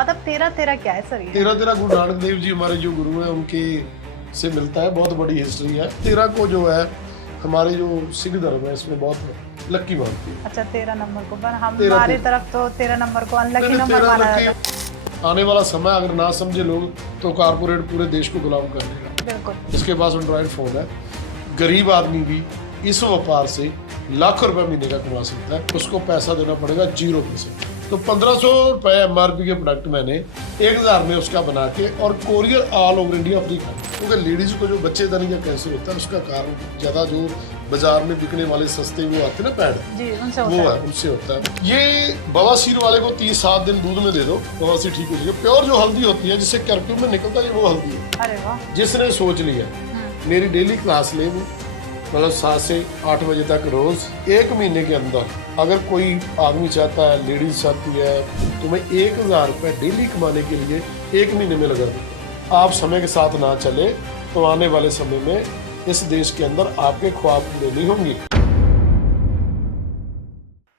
मतलब तेरा तेरा क्या है सर ये? तेरह तेरह गुरु नानक देव जी हमारे जो गुरु हैं उनके से मिलता है। बहुत बड़ी हिस्ट्री है। तेरह को जो है हमारे जो सिख धर्म है इसमें बहुत लक्की मानती है। अच्छा 13 नंबर को, पर तेरह हमारी तरफ तो 13 नंबर को अनलकी नंबर तेरह माना लक्की जाता आने वाला समय अगर ना समझे लोग तो कारपोरेट पूरे देश को गुलाम कर देगा। है। बिल्कुल। इसके पास एंड्रॉइड फोन है। गरीब आदमी भी इस व्यापार से लाखों रुपए महीने का कमा सकता है। उसको पैसा देना पड़ेगा 0%। तो 1500 रुपए MRP के प्रोडक्ट मैंने 1000 में उसका बना के और courier all over India free कर। क्योंकि लेडीज को जो बच्चेदानी का कैंसर होता है उसका कारण ज्यादा जो बाजार में बिकने वाले सस्ते वो आते हैं ना पैड, जी उनसे वो होता है उनसे होता है। ये बवासीर वाले को 30-7 दिन दूध में दे दो, बवासीर ठीक हो जाएगी। प्योर जो हल्दी होती है जिससे कर्फ्यू में निकलता है वो हल्दी है। अरे वाह। जिसने सोच लिया मेरी डेली क्लास ले वो मतलब 7 से 8 बजे तक रोज, 1 महीने के अंदर अगर कोई आदमी चाहता है, लेडीज चाहती है तो मैं 1000 रुपये डेली कमाने के लिए 1 महीने में लगा दूँ। आप समय के साथ ना चले तो आने वाले समय में इस देश के अंदर आपके ख्वाब पूरे नहीं होंगे।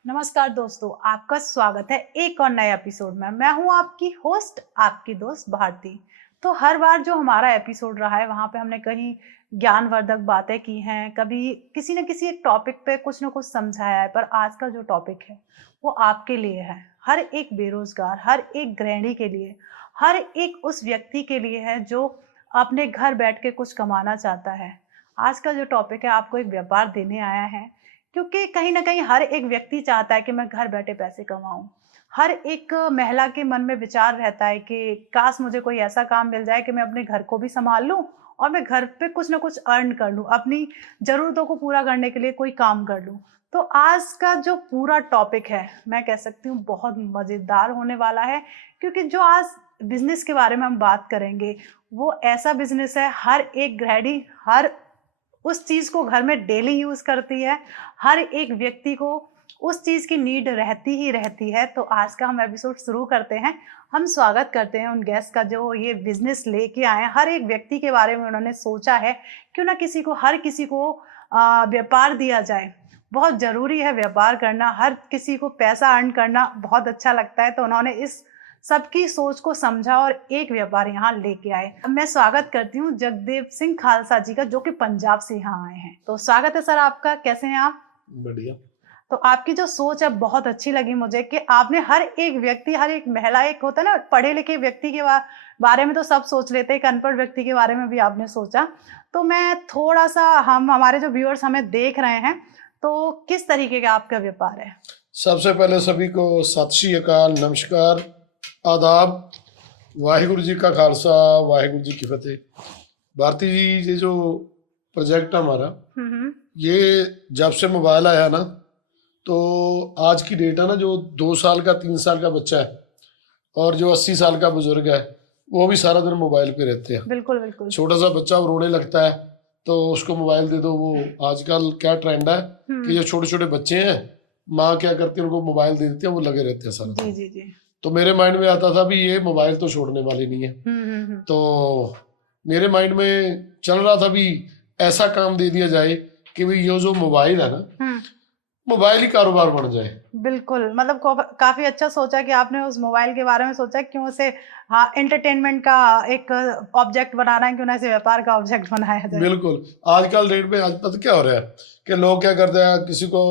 नमस्कार दोस्तों, आपका स्वागत है एक और नए एपिसोड में। मैं हूं आपकी होस्ट, आपकी दोस्त भारती। तो हर बार जो हमारा एपिसोड रहा है वहां पे हमने कहीं ज्ञानवर्धक बातें की हैं, कभी किसी न किसी एक टॉपिक पे कुछ न कुछ समझाया है। पर आज का जो टॉपिक है वो आपके लिए है, हर एक बेरोजगार, हर एक गृहिणी के लिए, हर एक उस व्यक्ति के लिए है जो अपने घर बैठ के कुछ कमाना चाहता है। आज का जो टॉपिक है आपको एक व्यापार देने आया है, क्योंकि कहीं ना कहीं हर एक व्यक्ति चाहता है कि मैं घर बैठे पैसे कमाऊं। हर एक महिला के मन में विचार रहता है कि काश मुझे कोई ऐसा काम मिल जाए कि मैं अपने घर को भी संभाल लूं और मैं घर पे कुछ ना कुछ अर्न कर लूं, अपनी ज़रूरतों को पूरा करने के लिए कोई काम कर लूं। तो आज का जो पूरा टॉपिक है मैं कह सकती हूँ बहुत मज़ेदार होने वाला है, क्योंकि जो आज बिजनेस के बारे में हम बात करेंगे वो ऐसा बिजनेस है हर एक गृहिणी हर उस चीज़ को घर में डेली यूज़ करती है। हर एक व्यक्ति को उस चीज़ की नीड रहती ही रहती है। तो आज का हम एपिसोड शुरू करते हैं। हम स्वागत करते हैं उन गेस्ट का जो ये बिजनेस लेके आए हैं। हर एक व्यक्ति के बारे में उन्होंने सोचा है क्यों ना किसी को, हर किसी को व्यापार दिया जाए। बहुत ज़रूरी है व्यापार करना, हर किसी को पैसा अर्न करना बहुत अच्छा लगता है। तो उन्होंने इस सबकी सोच को समझा और एक व्यापार यहाँ लेके आए। मैं स्वागत करती हूँ जगदेव सिंह खालसा जी का, जो कि पंजाब से यहाँ आए हैं। तो स्वागत है सर आपका, कैसे हैं आप? बढ़िया। तो आपकी जो सोच है बहुत अच्छी लगी मुझे कि आपने हर एक व्यक्ति, हर एक महिला, एक होता है ना पढ़े लिखे व्यक्ति के बारे में तो सब सोच लेते हैं, एक अनपढ़ व्यक्ति के बारे में भी आपने सोचा। तो मैं थोड़ा सा, हमारे जो व्यूअर्स हमें देख रहे हैं, तो किस तरीके का आपका व्यापार है? सबसे पहले सभी को सत श्री अकाल, नमस्कार, आदाब, वाहिगुरु जी का खालसा, वाहिगुरु जी की फतेह। भारती जी, ये जो प्रोजेक्ट हमारा, ये जब से मोबाइल आया ना, तो आज की डेट है ना, जो 2 साल का 3 साल का बच्चा है और जो 80 साल का बुजुर्ग है वो भी सारा दिन मोबाइल पे रहते हैं। बिल्कुल बिल्कुल। छोटा सा बच्चा वो रोने लगता है तो उसको मोबाइल दे दो। वो आजकल क्या ट्रेंड है कि जो छोटे छोटे बच्चे हैं माँ क्या करती है, उनको मोबाइल दे देती है, वो लगे रहते हैं सारा दिन। जी जी। तो मेरे माइंड में आता था भी ये मोबाइल तो छोड़ने वाली नहीं है। तो मेरे माइंड में चल रहा था भी ऐसा काम दे दिया जाए कि भाई ये जो मोबाइल है ना, मोबाइल ही कारोबार बन जाए। बिल्कुल, मतलब काफी अच्छा सोचा कि आपने उस मोबाइल के बारे में सोचा, क्यों उसे एंटरटेनमेंट का एक ऑब्जेक्ट बनाना है, क्यों ना इसे व्यापार का ऑब्जेक्ट बनाया जाए। बिल्कुल। आजकल डेट में आज पता क्या हो रहा है कि लोग क्या करते हैं, किसी को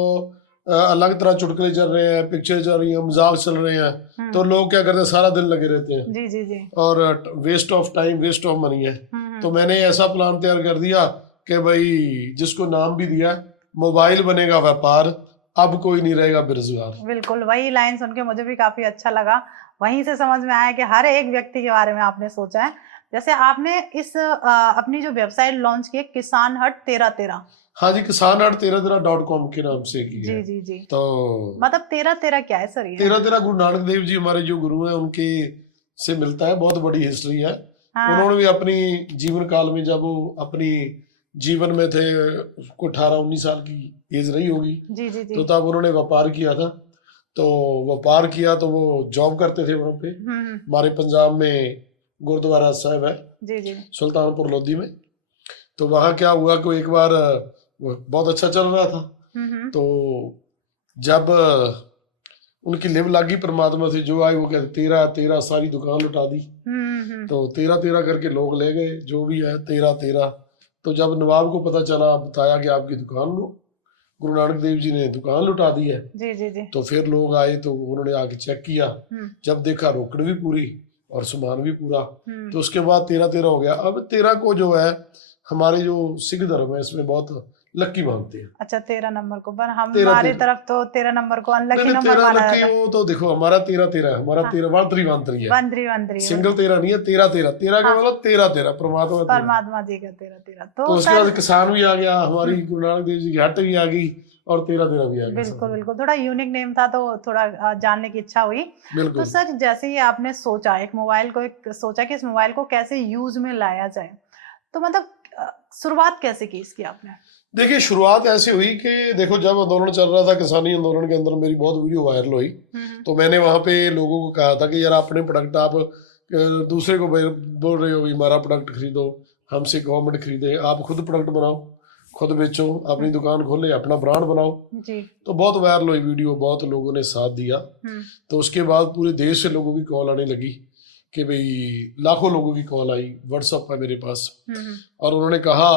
अलग तरह चुटकुले चल रहे हैं, पिक्चर चल रही है, मजाक चल रहे हैं, तो लोग क्या करते हैं सारा दिन लगे रहते हैं। जी जी जी। और waste of time, waste of money है। तो मैंने ऐसा प्लान तैयार कर दिया कि भाई जिसको नाम भी दिया मोबाइल बनेगा व्यापार, अब कोई नहीं रहेगा बेरोजगार। बिल्कुल, वही लाइन सुन के मुझे भी काफी अच्छा लगा। वहीं से समझ में आया कि हर एक व्यक्ति के बारे में आपने सोचा है। जैसे आपने इस अपनी जो वेबसाइट लॉन्च की है, किसान हट 1313। हाँ जी, किसान हट 1313.com के नाम से की जी है। जी जी। तो मतलब 1313 क्या है सर ये? 1313 गुरु नानक देव जी हमारे जो गुरु हैं उनके से मिलता है। बहुत बड़ी हिस्ट्री है। उन्होंने भी अपनी जीवन काल में, जब वो अपनी जीवन में थे, उसको 18-19 साल की एज रही होगी, जी जी जी। तो तब उन्होंने व्यापार किया था। तो व्यापार किया तो वो जॉब करते थे वहाँ पे। हमारे पंजाब में गुरुद्वारा साहिब है जी जी। सुल्तानपुर लोधी में। तो वहाँ क्या हुआ कि एक बार बहुत अच्छा चल रहा था। तो जब उनकी लिव लागी परमात्मा से, जो आए वो कहते 13 13, सारी दुकान लुटा दी। तो 13 13 करके लोग ले गए, जो भी है 13 13। तो जब नवाब को पता चला, बताया कि आपकी दुकान गुरु नानक देव जी ने दुकान लुटा दी है, जी जी जी। तो फिर लोग आए, तो उन्होंने आके चेक किया, जब देखा रोकड़ भी पूरी और सामान भी पूरा, तो उसके बाद 13 13 हो गया। अब 13 को जो है हमारे जो सिख धर्म है इसमें बहुत लक्की मानते हैं। अच्छा, 13 नंबर को, पर हमारी तरफ तो 13 नंबर को अनलकी नंबर माना जाता है। वो तो देखो हमारा 13 13 है, हमारा 13 वांतरी है, वंतरी सिंगल 13 नहीं है, 13 13 13 का मतलब 13 13 परमात्मा जी का 13 13। तो उसके बाद किसान भी आ गया, हमारी गुरु नानक देव जी की हट भी आ गई, और 13 13 भी आ गया। बिल्कुल बिल्कुल, थोड़ा यूनिक नेम था तो थोड़ा जानने की इच्छा हुई। तो सर, जैसे ही आपने सोचा एक मोबाइल को, सोचा कि इस मोबाइल को कैसे यूज में लाया जाए, तो मतलब शुरुआत कैसे की इसकी आपने? देखिए, शुरुआत ऐसे हुई कि देखो, जब आंदोलन चल रहा था, किसानी आंदोलन के अंदर मेरी बहुत वीडियो वायरल हुई, तो मैंने वहां पे लोगों को कहा था कि यार अपने प्रोडक्ट आप दूसरे को बोल रहे हो हमारा प्रोडक्ट खरीदो, हमसे गवर्नमेंट खरीदे, आप खुद प्रोडक्ट बनाओ, खुद बेचो, अपनी दुकान खोले, अपना ब्रांड बनाओ जी। तो बहुत वायरल हुई वीडियो, बहुत लोगों ने साथ दिया। तो उसके बाद पूरे देश से लोगों की कॉल आने लगी कि भाई, लाखों लोगों की कॉल आई, व्हाट्सएप पर मेरे पास, और उन्होंने कहा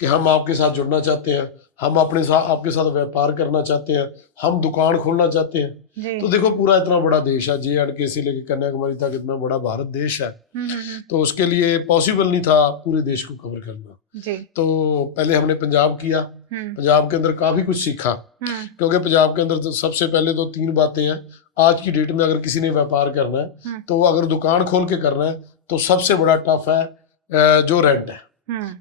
कि हम आपके साथ जुड़ना चाहते हैं, हम आपके साथ व्यापार करना चाहते हैं, हम दुकान खोलना चाहते हैं। तो देखो, पूरा इतना बड़ा देश है, JNK से लेकर कन्याकुमारी तक इतना बड़ा भारत देश है, तो उसके लिए पॉसिबल नहीं था पूरे देश को कवर करना जी। तो पहले हमने पंजाब किया, पंजाब के अंदर काफी कुछ सीखा, क्योंकि पंजाब के अंदर तो सबसे पहले तो 3 बातें हैं। आज की डेट में अगर किसी ने व्यापार करना है, तो अगर दुकान खोल के करना है, तो सबसे बड़ा टफ है जो रेंट है।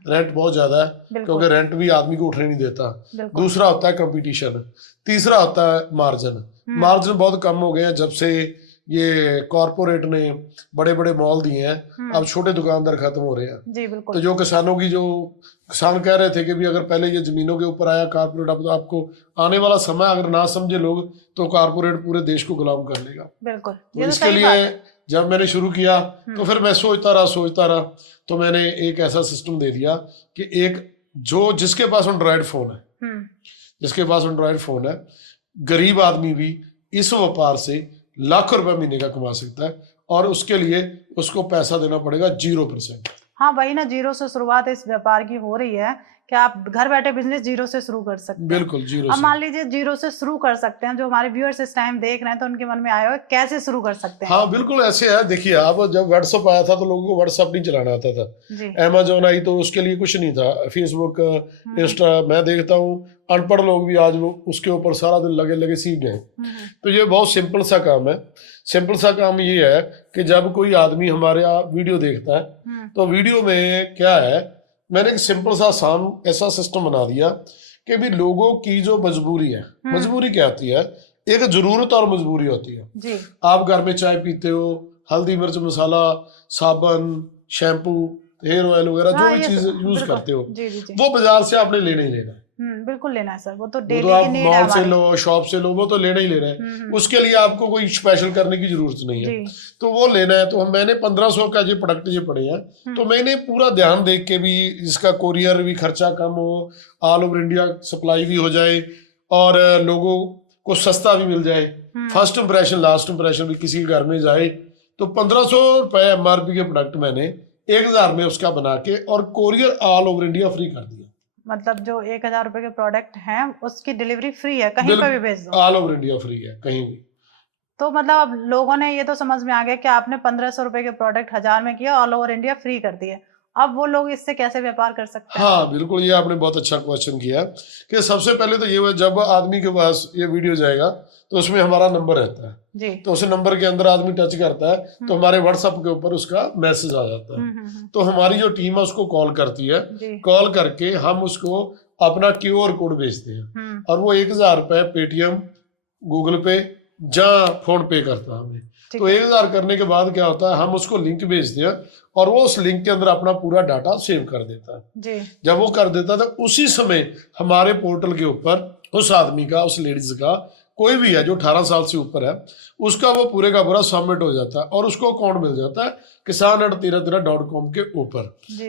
रेंट बहुत ज्यादा है, क्योंकि रेंट भी आदमी को उठने नहीं देता। दूसरा होता है कंपटीशन, तीसरा होता है मार्जिन। मार्जिन बहुत कम हो गए हैं जब से ये कॉर्पोरेट ने बड़े बड़े मॉल दिए हैं, अब छोटे दुकानदार खत्म हो रहे हैं जी। बिल्कुल। तो जो किसान कह रहे थे कि भी अगर पहले ये जमीनों के ऊपर आया कॉर्पोरेट, अब तो आपको आने वाला समय अगर ना समझे लोग, तो कॉर्पोरेट पूरे देश को गुलाम कर लेगा। बिल्कुल। तो इसके लिए जब मैंने शुरू किया, तो फिर मैं सोचता रहा, तो मैंने एक ऐसा सिस्टम दे दिया कि जिसके पास एंड्रॉइड फोन है, गरीब आदमी भी इस व्यापार से लाखों रुपए महीने का कमा सकता है, और उसके लिए उसको पैसा देना पड़ेगा 0%। हाँ, वही ना, 0 से शुरुआत इस व्यापार की हो रही है कि आप घर बैठे बिजनेस 0 से शुरू कर सकते हैं। बिल्कुल, 0 अब मान लीजिए 0 से शुरू कर सकते हैं, जो हमारे व्यूअर्स इस टाइम देख रहे हैं, तो उनके मन में आया हो कैसे शुरू कर सकते हैं? हाँ, बिल्कुल ऐसे है। देखिए, आप जब व्हाट्सएप आया था तो लोगों को व्हाट्सएप नहीं चलाना आता था। अमेजोन आई तो उसके लिए कुछ नहीं था, फेसबुक, इंस्टा, मैं देखता हूँ अनपढ़ लोग भी आज वो उसके ऊपर सारा दिन लगे सीख गए। तो ये बहुत सिंपल सा काम है। सिंपल सा काम ये है कि जब कोई आदमी हमारे वीडियो देखता है, तो वीडियो में क्या है, मैंने एक सिंपल सा आसान ऐसा सिस्टम बना दिया कि भी लोगों की जो मजबूरी है, मजबूरी क्या होती है, एक जरूरत और मजबूरी होती है जी। आप घर में चाय पीते हो, हल्दी मिर्च मसाला, साबुन, शैम्पू, हेयर ऑयल वगैरह जो भी चीज यूज करते हो जी, वो बाजार से आपने लेना ही लेना है। बिल्कुल लेना है सर, वो तो डेली की नीड है। मॉल से लो, शॉप से लो, वो तो लेना ही लेना है। उसके लिए आपको कोई स्पेशल करने की जरूरत नहीं है, तो वो लेना है। तो मैंने 1500 का ये प्रोडक्ट पड़े हैं, तो मैंने पूरा ध्यान देख के भी इसका कोरियर भी खर्चा कम हो, ऑल ओवर इंडिया सप्लाई भी हो जाए, और लोगों को सस्ता भी मिल जाए। फर्स्ट इंप्रेशन लास्ट इंप्रेशन भी किसी के घर में जाए, तो 1500 रुपए MRP के प्रोडक्ट मैंने 1000 में उसका बना के और courier all over India free कर दिया। मतलब जो 1000 रुपए के प्रोडक्ट हैं उसकी डिलीवरी फ्री है, कहीं पे भी भेज दो, ऑल ओवर इंडिया फ्री है, कहीं भी। तो मतलब अब लोगों ने ये तो समझ में आ गया कि आपने 1500 रुपए के प्रोडक्ट 1000 में किया, ऑल ओवर इंडिया फ्री कर दिए। अब वो लोग इससे कैसे व्यापार कर सकते हैं? हाँ, बिल्कुल, ये आपने बहुत अच्छा क्वेश्चन किया कि सबसे पहले तो ये, जब आदमी के पास ये वीडियो जाएगा तो उसमें हमारा नंबर रहता है जी। तो उस नंबर के अंदर आदमी टच करता है तो हमारे व्हाट्सएप के ऊपर उसका मैसेज आ जाता है। तो हमारी जो टीम है उसको कॉल करती है, कॉल करके हम उसको अपना QR कोड भेजते हैं, और वो 1000 रुपए पेटीएम, गूगल पे या फोन पे करता है हमें। तो 1000 करने के बाद क्या होता है, हम उसको लिंक भेजते हैं, और वो उस लिंक के अंदर अपना पूरा डाटा सेव कर देता है जी। जब वो कर देता है तो उसी समय हमारे पोर्टल के ऊपर उस आदमी का, उस लेडीज का, कोई भी है जो 18 साल से ऊपर है, उसका वो पूरे का पूरा सबमिट हो जाता है, और उसको अकाउंट मिल जाता है kisan@1313.com के ऊपर।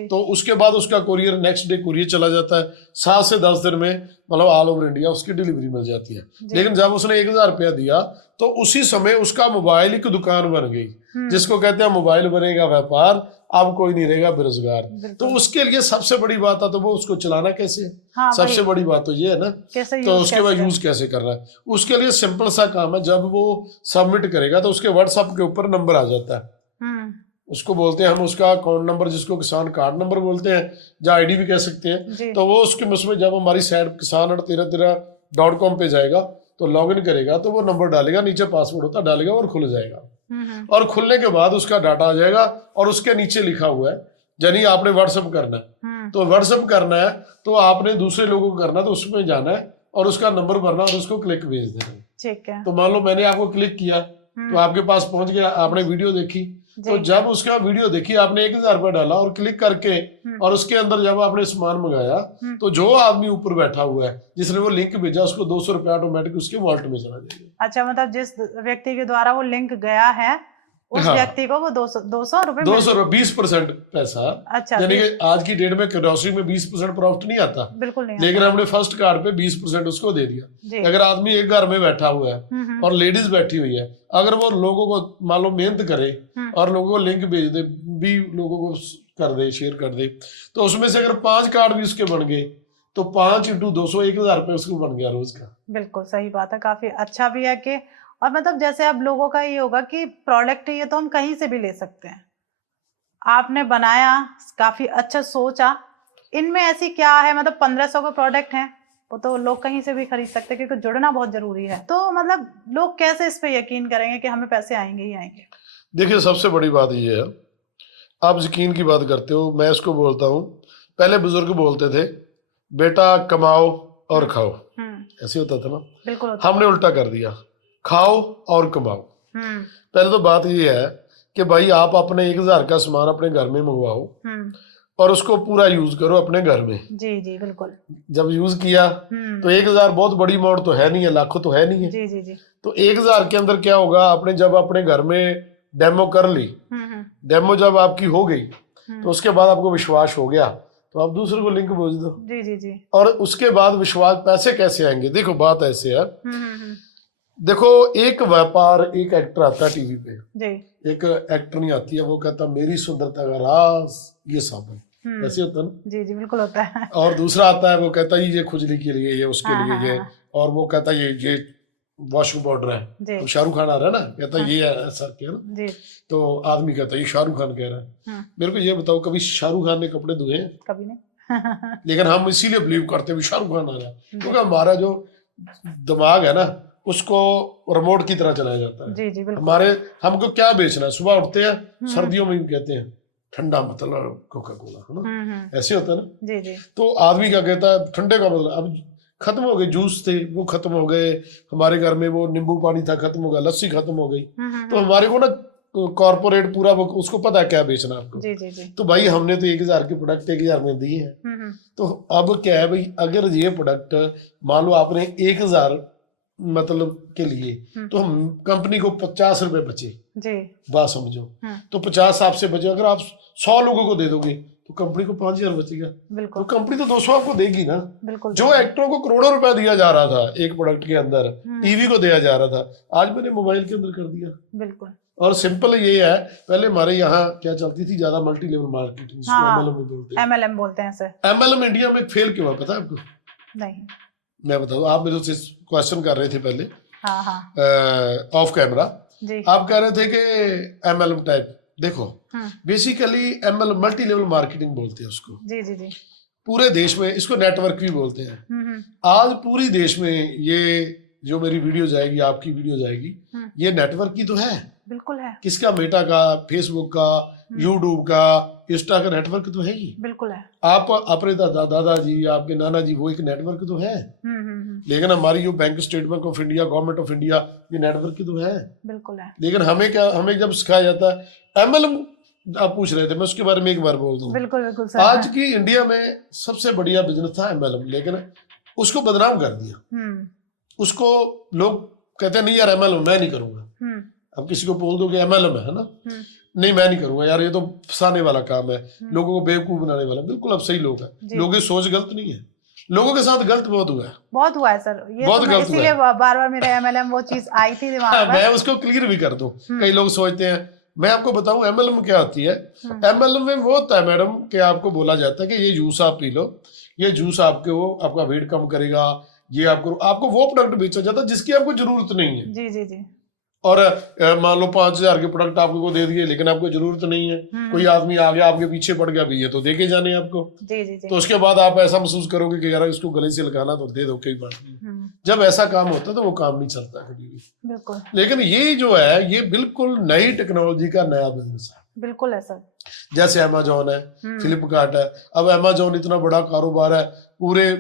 तो उसके बाद उसका कोरियर नेक्स्ट डे कोरियर चला जाता है। 7 से 10 दिन में मतलब ऑल ओवर इंडिया उसकी डिलीवरी मिल जाती है। जी। लेकिन जब उसने 1,000 रुपया दिया तो उसी समय उसका मोबाइल एक दुकान बन गई, जिसको कहते हैं मोबाइल बनेगा व्यापार, अब कोई नहीं रहेगा बेरोजगार। तो बिल्कुल। उसके लिए सबसे बड़ी बात है तो वो उसको चलाना कैसे है, हाँ, सबसे वही। बड़ी बात तो ये है ना। कैसे तो use उसके बाद कैसे यूज कैसे करना है, उसके लिए सिंपल सा काम है। जब वो सबमिट करेगा तो उसके व्हाट्सएप के ऊपर नंबर आ जाता है, हम्म, उसको बोलते हैं हम उसका अकाउंट नंबर, जिसको किसान कार्ड नंबर बोलते हैं या आईडी भी कह सकते हैं। जी। तो वो उसके उसमें जब हमारी साइट kisan@1313.com पे जाएगा तो लॉगिन करेगा तो वो नंबर डालेगा, नीचे पासवर्ड होता है, डालेगा और खुल जाएगा। और खुलने के बाद उसका डाटा आ जाएगा और उसके नीचे लिखा हुआ है, यानी आपने व्हाट्सएप करना है। तो व्हाट्सएप करना है तो आपने दूसरे लोगों को करना है, तो उसमें जाना है और उसका नंबर भरना और उसको क्लिक भेज देना है। ठीक है। तो मान लो मैंने आपको क्लिक किया तो आपके पास पहुंच गया, आपने वीडियो देखी। तो जब उसका वीडियो देखी, आपने 1,000 रुपया डाला और क्लिक करके और उसके अंदर जब आपने सामान मंगाया तो जो आदमी ऊपर बैठा हुआ है जिसने वो लिंक भेजा, उसको 200 रुपया ऑटोमेटिक उसके वॉलेट में चला जाएगा। अच्छा, मतलब जिस व्यक्ति के द्वारा वो लिंक गया है उस हाँ। व्यक्ति को वो 200 रुपए 200 20% पैसा। अच्छा, यानी कि आज की डेट में ग्रोसरी में 20% प्रॉफिट नहीं आता, बिल्कुल नहीं लेकिन हमने फर्स्ट कार्ड पे 20% उसको दे दिया। जी। अगर आदमी एक घर में बैठा हुआ है और लेडीज बैठी हुई है, अगर वो लोगों को मान लो मेहनत करे और लोगों को लिंक भेज दे, भी लोगों को कर दे, शेयर कर दे, तो उसमें से अगर 5 कार्ड भी उसके बन गए तो 5 × 200 1,000 रुपये उसको बन गया रोज का। बिल्कुल सही बात है, काफी अच्छा भी है कि, और मतलब जैसे अब लोगों का ये होगा कि प्रोडक्ट ये तो हम कहीं से भी ले सकते हैं, आपने बनाया, काफी अच्छा सोचा, इनमें ऐसी क्या है, मतलब 1500 का प्रोडक्ट है वो तो लोग कहीं से भी खरीद सकते हैं, क्योंकि जुड़ना बहुत जरूरी है। तो मतलब लोग कैसे इस पे यकीन करेंगे कि हमें पैसे आएंगे ही आएंगे? देखिए, सबसे बड़ी बात ये है, आप यकीन की बात करते हो, मैं इसको बोलता हूँ, पहले बुजुर्ग बोलते थे बेटा कमाओ और खाओ, ऐसे होता था ना। बिल्कुल होता हमने उल्टा कर दिया, खाओ और कमाओ। पहले तो बात ये है कि भाई आप अपने 1,000 का सामान अपने घर में मंगवाओ और उसको पूरा यूज करो अपने घर में। जी जी बिल्कुल। जब यूज किया तो 1,000 बहुत बड़ी अमाउंट तो है नहीं है, लाखों तो है नहीं है। जी जी जी। तो 1,000 के अंदर क्या होगा, आपने जब अपने घर में डेमो कर ली, डेमो जब आपकी हो गई तो उसके बाद आपको विश्वास हो गया तो आप दूसरे को लिंक भेज दो। जी जी जी। और उसके बाद विश्वास, पैसे कैसे आएंगे, देखो बात ऐसे है। देखो, एक व्यापार, एक एक्टर आता है टीवी पे जी। एक एक्टर नहीं आती है, वो कहता मेरी सुंदरता का राज ये साबुन, ऐसे होता है ना। जी जी बिल्कुल होता है। और दूसरा आता है, वो कहता है ये खुजली के लिए, ये उसके लिए, ये, और वो कहता है ये वॉशिंग पाउडर है। तो शाहरुख खान आ रहा है ना, कहता है ये है सर के ना जी। तो आदमी कहता है ये शाहरुख खान कह रहा है। मेरे को ये बताओ, कभी शाहरुख खान ने कपड़े धोए हैं? कभी नहीं। लेकिन हम इसीलिए बिलीव करते हैं शाहरुख खान आ रहा है, क्योंकि हमारा जो दिमाग है ना उसको रिमोट की तरह चलाया जाता है। जी जी हमारे, हमको क्या बेचना है, सुबह उठते हैं सर्दियों में भी कहते हैं ठंडा मतलब कोका कोला, है ना, ऐसे होता है ना। जी जी। तो आदमी क्या कहता है ठंडे का मतलब, अब खत्म हो गए, जूस थे वो खत्म हो गए, हमारे घर में वो नींबू पानी था खत्म हो गया, लस्सी खत्म हो गई। तो हमारे को ना कॉर्पोरेट पूरा वो उसको पता है क्या बेचना आपको। जी जी जी। तो भाई हमने तो 1,000 के प्रोडक्ट 1,000 में दिए हैं। तो अब क्या है भाई, अगर ये प्रोडक्ट मान लो आपने 1,000 मतलब के लिए, तो हम कंपनी को 50 रुपए बचे जी, बात समझो। तो 50 आपसे बचे, अगर आप 100 लोगों को दे दोगे तो कंपनी को 5,000 बचेगा। तो कंपनी तो 200 आपको देगी ना। बिल्कुल। जो एक्टरों को करोड़ों रुपया दिया जा रहा था एक प्रोडक्ट के अंदर, टीवी को दिया जा रहा था, आज मैंने मोबाइल के अंदर कर दिया। बिल्कुल। और सिंपल ये है, पहले हमारे यहाँ क्या चलती थी ज्यादा, मल्टी लेवल मार्केटिंग, MLM बोलते हैं। MLM इंडिया में फेल क्यों है पता है आपको? नहीं, मैं बताऊँ, आप मेरे से क्वेश्चन कर रहे थे पहले ऑफ कैमरा, आप कह रहे थे कि MLM टाइप, देखो basically MLM multi level marketing बोलते हैं उसको। जी जी जी। पूरे देश में इसको नेटवर्क भी बोलते हैं। आज पूरी देश में ये जो मेरी वीडियो जाएगी, आपकी वीडियो जाएगी, ये नेटवर्क की तो है। बिल्कुल है। किसका? मेटा का, फेसबुक का, यूट्यूब का, इंस्टा का नेटवर्क तो है ही। बिल्कुल है। आप अपने दादाजी, आपके नाना जी, वो एक नेटवर्क तो है। लेकिन हमारी जो bank, state bank of India, government of India, ये नेटवर्क की तो है। बिल्कुल है। लेकिन हमें क्या, हमें जब सिखाया जाता है MLM, आप पूछ रहे थे, मैं उसके बारे में एक बार बोल दूं। बिल्कुल बिल्कुल। आज की इंडिया में सबसे बढ़िया बिजनेस था MLM, लेकिन उसको बदनाम कर दिया। उसको लोग कहते हैं नहीं यार MLM मैं नहीं करूंगा। अब किसी को बोल दो कि MLM है ना, नहीं मैं नहीं करूंगा यार, ये तो फंसाने वाला काम है, लोगों को बेवकूफ बनाने वाला। बिल्कुल अब सही लोग है, लोगों की सोच गलत नहीं है, लोगों के साथ गलत बहुत हुआ है, बहुत हुआ है सर, ये बहुत तो मैं गलत हुआ इसीलिए बार बार मेरे एमएलएम वो चीज आई थी दिमाग हाँ, में। मैं उसको क्लियर भी कर दूं। कई लोग सोचते हैं, मैं आपको बताऊं एमएलएम क्या होती है। एमएलएम में वो होता है मैडम कि आपको बोला जाता है कि ये जूस आप पी लो, ये जूस आपका वेट कम करेगा, ये आपको वो प्रोडक्ट बेचा जाता है जिसकी आपको जरूरत नहीं है। जी जी जी। और मान लो 5,000 के प्रोडक्ट आपको दे दिए लेकिन आपको जरूरत नहीं है, कोई आदमी आ गया आपके पीछे पड़ गया, भैया तो दे के जाने आपको। जी जी जी। तो उसके बाद आप ऐसा महसूस करोगे कि यार इसको गले से लगाना तो दे दो, कोई बात नहीं। जब ऐसा काम होता है तो वो काम नहीं चलता कभी भी। बिल्कुल। लेकिन ये जो है ये बिल्कुल नई टेक्नोलॉजी का नया बिजनेस है। बिल्कुल है सर। जैसे अमेजोन है, फ्लिपकार्ट है। अब अमेजोन इतना बड़ा कारोबार है, पूरे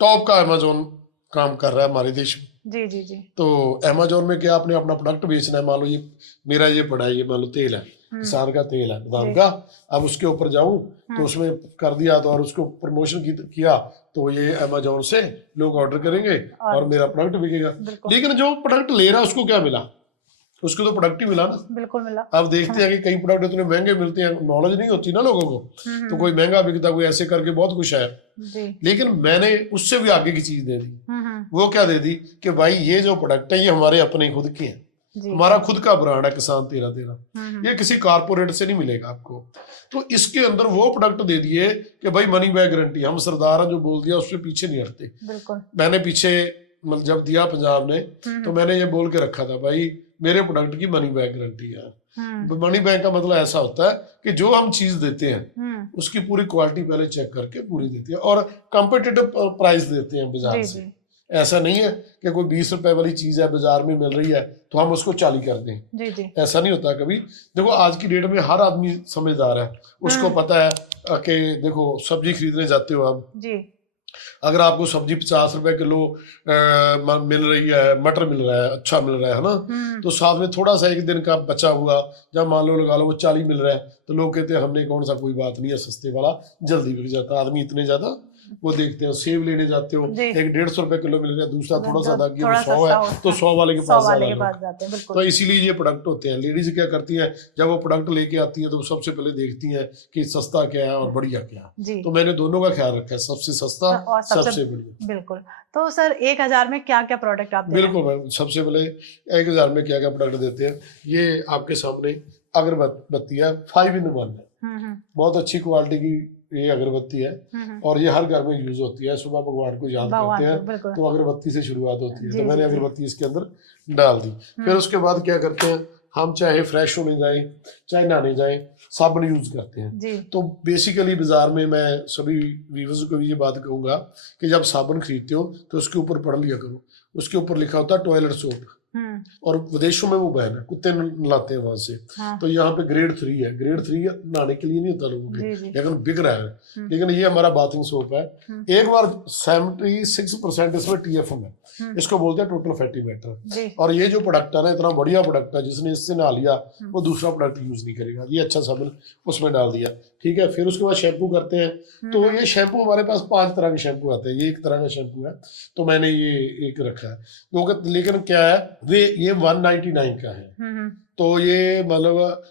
टॉप का अमेजोन काम कर रहा है हमारे देश में। जी जी जी। तो अमेजोन में क्या आपने अपना प्रोडक्ट बेचना है, मान लो ये मेरा ये पड़ा है, ये मान लो तेल है, किसान का तेल है बादाम का। अब उसके ऊपर जाऊं तो उसमें कर दिया तो और उसको प्रमोशन किया तो ये अमेजोन से लोग ऑर्डर करेंगे और मेरा प्रोडक्ट बिकेगा। लेकिन जो प्रोडक्ट ले रहा है उसको क्या मिला, उसको तो प्रोडक्ट ही मिला ना। बिल्कुल मिला। अब देखते हैं कि कई प्रोडक्ट इतने महंगे मिलते हैं, नॉलेज नहीं होती ना लोगों को, तो कोई महंगा बिकता, कोई ऐसे करके बहुत कुछ है। लेकिन मैंने उससे भी आगे की चीज दे दी। वो क्या दे दी कि भाई ये जो प्रोडक्ट है ये हमारे अपने खुद के हैं, हमारा खुद का ब्रांड है किसान 1313, ये किसी कारपोरेट से नहीं मिलेगा आपको। तो इसके अंदर वो प्रोडक्ट दे दिए कि भाई मनी बैक गारंटी, हम सरदार जो बोल दिया उससे पीछे नहीं हटते। मैंने पीछे मतलब जब दिया पंजाब ने तो मैंने ये बोल के रखा था भाई मेरे प्रोडक्ट की मनी बैक गारंटी है। मनी बैक का मतलब ऐसा होता है कि जो हम चीज देते हैं उसकी पूरी क्वालिटी पहले चेक करके पूरी देती है और कॉम्पिटिटिव प्राइस देते हैं बाजार से। ऐसा नहीं है कि कोई 20 रुपए वाली चीज है बाजार में मिल रही है तो हम उसको 40 कर दें। जी। ऐसा नहीं होता कभी। देखो आज की डेट में हर आदमी समझदार है, उसको पता है कि देखो सब्जी खरीदने जाते हो आप जी, अगर आपको सब्जी 50 रुपए किलो मिल रही है, मटर मिल रहा है, अच्छा मिल रहा है ना, तो साथ में थोड़ा सा एक दिन का बचा हुआ जब मान लो लगा लो वो 40 मिल रहा है तो लोग कहते हैं हमने कौन सा, कोई बात नहीं है, सस्ते वाला जल्दी बिक जाता। आदमी इतने ज्यादा वो देखते हो। सेब लेने जाते हो, एक 150 रुपए किलो मिल रहा है, दूसरा थोड़ा सा दागी 100 है तो 100 वाले के पास जाते हैं। तो इसीलिए ये प्रोडक्ट होते हैं। लेडीज क्या करती है जब वो प्रोडक्ट लेके आती है तो सबसे पहले देखती है कि सस्ता क्या है और बढ़िया क्या है। तो मैंने दोनों का ख्याल रखा है, सबसे सस्ता और सबसे बढ़िया। बिल्कुल। तो सर 1000 में क्या क्या प्रोडक्ट आप देते हैं? बिल्कुल मैम, सबसे पहले 1000 में क्या क्या प्रोडक्ट देते हैं ये आपके सामने अगरबत्ती है 5 in 1 है, बहुत अच्छी क्वालिटी की ये अगरबत्ती है और ये हर घर में यूज होती है। सुबह भगवान को याद करते हैं तो अगरबत्ती से शुरुआत होती है। तो मैंने अगरबत्ती इसके अंदर डाल दी। फिर उसके बाद क्या करते हैं हम, चाहे फ्रेश होने जाएं चाहे नहाने जाएं, साबुन यूज करते हैं। तो बेसिकली बाजार में मैं सभी व्यूअर्स को भी ये बात कहूंगा कि जब साबुन खरीदते हो तो उसके ऊपर पढ़ लिया करो, उसके ऊपर लिखा होता है टॉयलेट सोप, और विदेशों में वो बैन है, कुत्ते लाते हैं वहां से। तो यहाँ पे ग्रेड 3 है। ग्रेड 3 नहाने के लिए नहीं होता लोगों के, लेकिन बिक रहा है। लेकिन ये हमारा बाथिंग सोप है। एक बार 76% इसमें TFM है, इसको बोलते हैं टोटल फैटी मैटर। और ये जो प्रोडक्ट है ना इतना बढ़िया प्रोडक्ट है, जिसने इससे नहा लिया वो दूसरा प्रोडक्ट यूज नहीं करेगा। ये अच्छा साबुन उसमें डाल दिया, ठीक है। फिर उसके बाद शैम्पू करते हैं। तो ये शैम्पू हमारे पास 5 तरह के शैम्पू आते हैं, ये एक तरह का शैम्पू है तो मैंने ये एक रखा है। लेकिन क्या है ये 199 का है, तो ये मतलब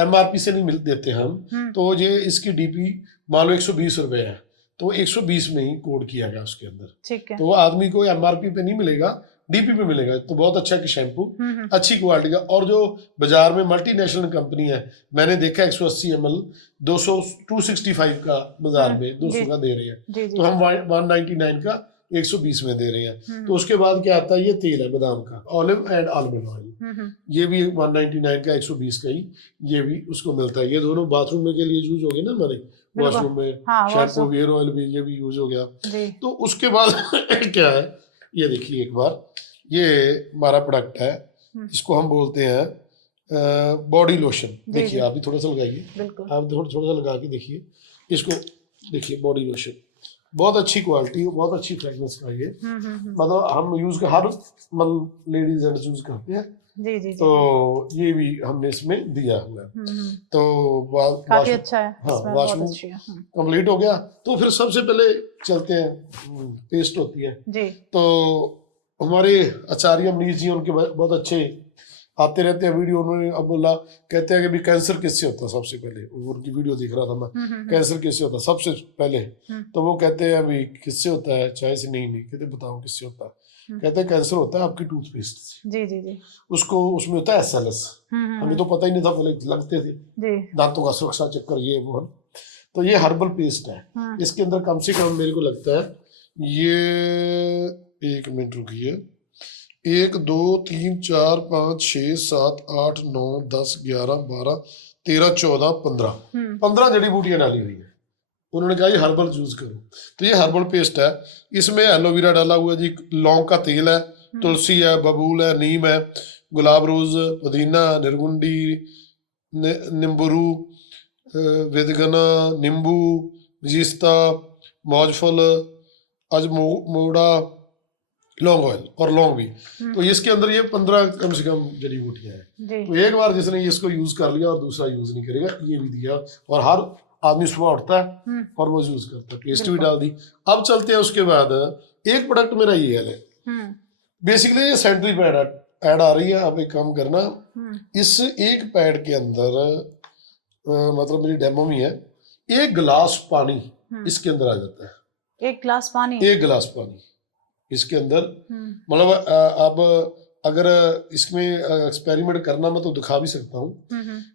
MRP से नहीं देते हम। तो ये इसकी DP मान लो 120 रुपए है तो 120 में ही कोड किया गया उसके अंदर, ठीक है। तो वो आदमी को MRP पे नहीं मिलेगा, DP पे मिलेगा। तो बहुत अच्छा कि शैम्पू अच्छी क्वालिटी का। और जो बाजार में मल्टीनेशनल कंपनी है मैंने देखा 180 ml 265 का बाजार में 200 का दे रहे हैं, तो हम 199 का 120 में दे रहे हैं। तो उसके बाद क्या आता है, ये तेल है बादाम का, ऑलिव एंड आलमंड ऑयल, ये भी 199 का 120 का ही ये भी उसको मिलता है। ये दोनों बाथरूम में के लिए यूज हो गए ना हमारे वॉशरूम में, शैम्पू भी, हेयर ऑयल भी, ये भी यूज हो गया। तो उसके बाद क्या है ये देखिए एक बार, ये हमारा प्रोडक्ट है, इसको हम बोलते हैं बॉडी लोशन। देखिए आप भी थोड़ा सा लगाइए, आप थोड़ा सा लगा के देखिए इसको, देखिए बॉडी लोशन बहुत अच्छी क्वालिटी, बहुत अच्छी फ्रेगनेंस का ये, मतलब हम यूज कर हर मतलब लेडीज एंड यूज करते हैं। जी। तो ये भी हमने इसमें दिया हुआ है। तो काफी अच्छा है। हाँ, वॉशरूम कंप्लीट हो गया। तो फिर सबसे पहले चलते हैं, पेस्ट होती है जी। तो हमारे आचार्य मनीष जी उनके बहुत अच्छे आते रहते हैं वीडियो। उन्होंने अब बोला, कहते हैं कि भी कैंसर किससे होता है सबसे पहले, उनकी वीडियो देख रहा था मैं, कैंसर किससे होता है सबसे पहले, तो वो कहते हैं अभी किससे होता है, चाय से नहीं कहते, बताओ किससे होता है, कहते हैं कैंसर होता है आपकी टूथपेस्ट से। जी जी जी। उसको उसमें होता है SLS, हमें तो पता ही नहीं था, पहले लगते थे जी। दांतों का सुरक्षा चक्कर ये वो। तो ये हर्बल पेस्ट है, इसके अंदर कम से कम मेरे को लगता है ये, 1 मिनट रुकिए, 1 2 3 4 5 6 7 8 9 10 11 12 13 14 15 जड़ी बूटियां डाली हुई है। उन्होंने कहा ये हर्बल यूज करो, तो ये हर्बल पेस्ट है। इसमें एलोवेरा डाला हुआ है जी, लौंग का तेल है, तुलसी है, बबूल है, नीम है, गुलाब रोज, पुदीना, निर्गुंडी, नींबुरू, वेदगना, नींबू, जिस्ता, मौजफल, अजमोड़ा, लौंग ऑयल और लौंग भी। तो इसके अंदर ये 15 कम से कम जड़ी बूटियां हैं। तो एक बार जिसने इसको यूज कर लिया और दूसरा यूज नहीं करेगा, ये भी दिया। और हर आदमी सुबह उठता है और वो यूज करता है, पेस्ट भी डाल दी। अब चलते हैं उसके बाद, एक प्रोडक्ट मेरा ये है, बेसिकली ये सैनिटरी पैड ऐड आ रही है। अब एक काम करना, इस एक पैड के अंदर मतलब मेरी डेमो में है, 1 गिलास पानी इसके अंदर आ जाता है। 1 गिलास पानी, 1 गिलास पानी इसके अंदर। मतलब अब अगर इसमें एक्सपेरिमेंट करना, मैं तो दिखा भी सकता हूँ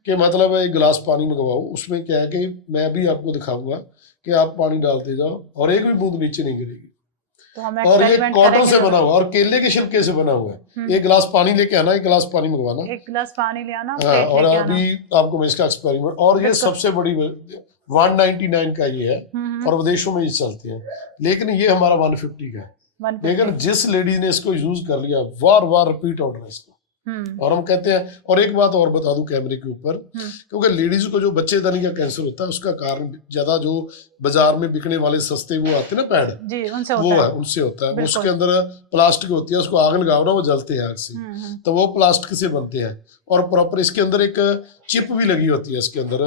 कि मतलब 1 गिलास पानी मंगवाओ, उसमें क्या है कि मैं भी आपको दिखाऊंगा कि आप पानी डालते जाओ और एक भी बूंद नीचे नहीं गिरेगी। तो हम और ये कॉटन से तो बना हुआ और केले के छिलके से बना हुआ है। 1 गिलास पानी लेके आना, 1 गिलास पानी मंगवाना, 1 गिलास पानी ले आना, हाँ, और अभी आपको मैं इसका एक्सपेरिमेंट, और ये सबसे बड़ी 199 का ये है और विदेशों में ये चलते हैं, लेकिन ये हमारा 150 का है। लेकिन जिस लेडीज ने इसको यूज कर लिया, बार बार रिपीट ऑर्डर है इसका। और हम कहते हैं, और एक बात और बता दूं कैमरे के ऊपर, क्योंकि लेडीज को जो बच्चेदानी का कैंसर होता है उसका कारण ज्यादा जो बाजार में बिकने वाले सस्ते वो आते हैं ना पैड, वो है, उनसे होता है। उसके अंदर प्लास्टिक होती है, उसको आग लगाओ ना, वो जलते हैं आग से, तो वो प्लास्टिक से बनते हैं। और प्रॉपर इसके अंदर एक चिप भी लगी होती है, इसके अंदर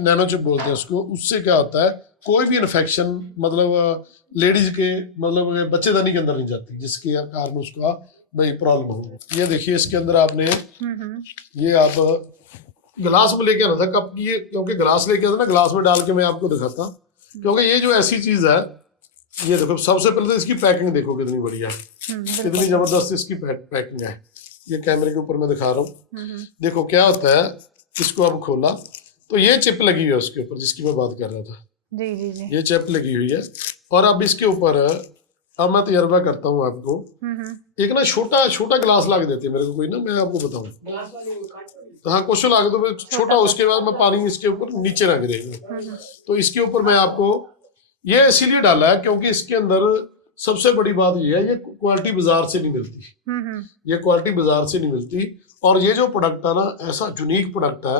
नैनो चिप बोलते हैं उसको। उससे क्या होता है, कोई भी इन्फेक्शन मतलब लेडीज के मतलब बच्चेदानी के अंदर नहीं जाती, जिसके कारण उसका भाई प्रॉब्लम हो। ये देखिए इसके अंदर आपने ये आप गिलास में लेके आना था कप की, क्योंकि गिलास लेके आना ना, गिलास में डाल के मैं आपको दिखाता, क्योंकि ये जो ऐसी चीज है, ये देखो सबसे पहले तो इसकी पैकिंग देखो कितनी बढ़िया, कितनी जबरदस्त इसकी पैकिंग है। ये कैमरे के ऊपर मैं दिखा रहा हूँ, देखो क्या होता है। इसको अब खोला तो ये चिप लगी हुई है उसके ऊपर, जिसकी मैं बात कर रहा था। जी जी जी। ये चिप लगी हुई है। और अब इसके ऊपर अब मैं तजर्बा करता हूँ आपको, एक ना छोटा छोटा गिलास ला के देते हैं मेरे को कोई ना, मैं आपको बताऊँ, हाँ कुछ ला के दो छोटा, उसके बाद मैं पानी इसके ऊपर नीचे रख देगा। तो इसके ऊपर मैं आपको ये इसीलिए डाला है क्योंकि इसके अंदर सबसे बड़ी बात ये है, ये क्वालिटी बाजार से नहीं मिलती, ये क्वालिटी बाजार से नहीं मिलती। और ये जो प्रोडक्ट है ना, ऐसा यूनिक प्रोडक्ट है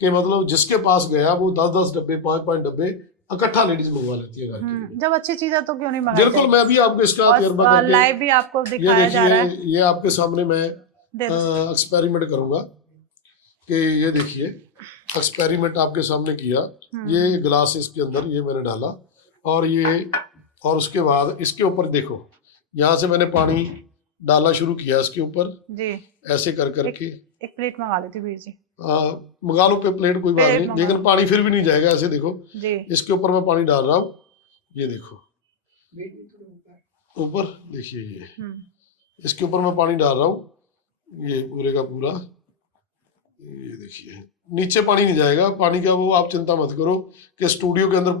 कि मतलब जिसके पास गया वो 10-10 डब्बे 5-5 डब्बे इकट्ठा लेडीज मंगवा लेती है घर के। जब अच्छी चीज है तो क्यों नहीं मंगाते? बिल्कुल, मैं भी आपको इसका तजर्बा करके लाइव भी आपको दिखाया जा रहा है। ये आपके सामने मैं एक्सपेरिमेंट करूंगा कि ये देखिए एक्सपेरिमेंट आपके सामने किया। ये गिलास इसके अंदर ये मैंने डाला और ये, और उसके बाद इसके ऊपर देखो, यहाँ से मैंने पानी डालना शुरू किया इसके ऊपर जी, ऐसे कर करके। एक प्लेट मंगा लेती वीर जी। मंगा लो पे प्लेट, कोई बात नहीं, लेकिन पानी फिर भी नहीं जाएगा। ऐसे देखो जी, इसके ऊपर मैं पानी डाल रहा हूँ, ये देखो ऊपर देखिए, ये इसके ऊपर मैं पानी डाल रहा हूँ, ये पूरे का पूरा, ये देखिए नीचे पानी नहीं जाएगा। पानी का वो आप चिंता मत करो कि स्टूडियो के अंदर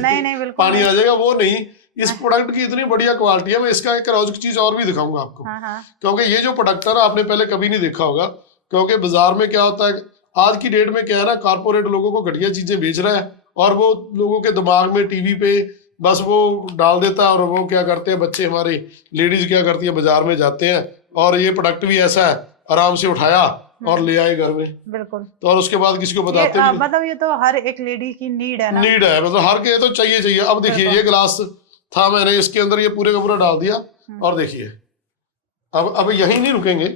नहीं, पानी आ जाएगा, वो नहीं। इस प्रोडक्ट की इतनी बढ़िया क्वालिटी है। मैं इसका एक रोज की चीज और भी दिखाऊंगा आपको, क्योंकि ये जो प्रोडक्ट है ना, आपने पहले कभी नहीं देखा होगा। क्योंकि बाजार में क्या होता है, आज की डेट में क्या है ना, कारपोरेट लोगों को घटिया चीजें बेच रहा है और वो लोगों के दिमाग में टीवी पे बस वो डाल देता है। और वो क्या करते हैं बच्चे हमारे, लेडीज क्या करती है, बाजार में जाते हैं और ये प्रोडक्ट भी ऐसा है, आराम से उठाया और ले आए घर में। बिल्कुल। तो और उसके बाद किसी को बताते नहीं। मतलब ये तो हर एक लेडी की नीड है ना, नीड है, मतलब हर के तो चाहिए। अब देखिए ये गिलास था, मैंने इसके अंदर ये पूरे का पूरा डाल दिया और देखिए अब यही नहीं रुकेंगे,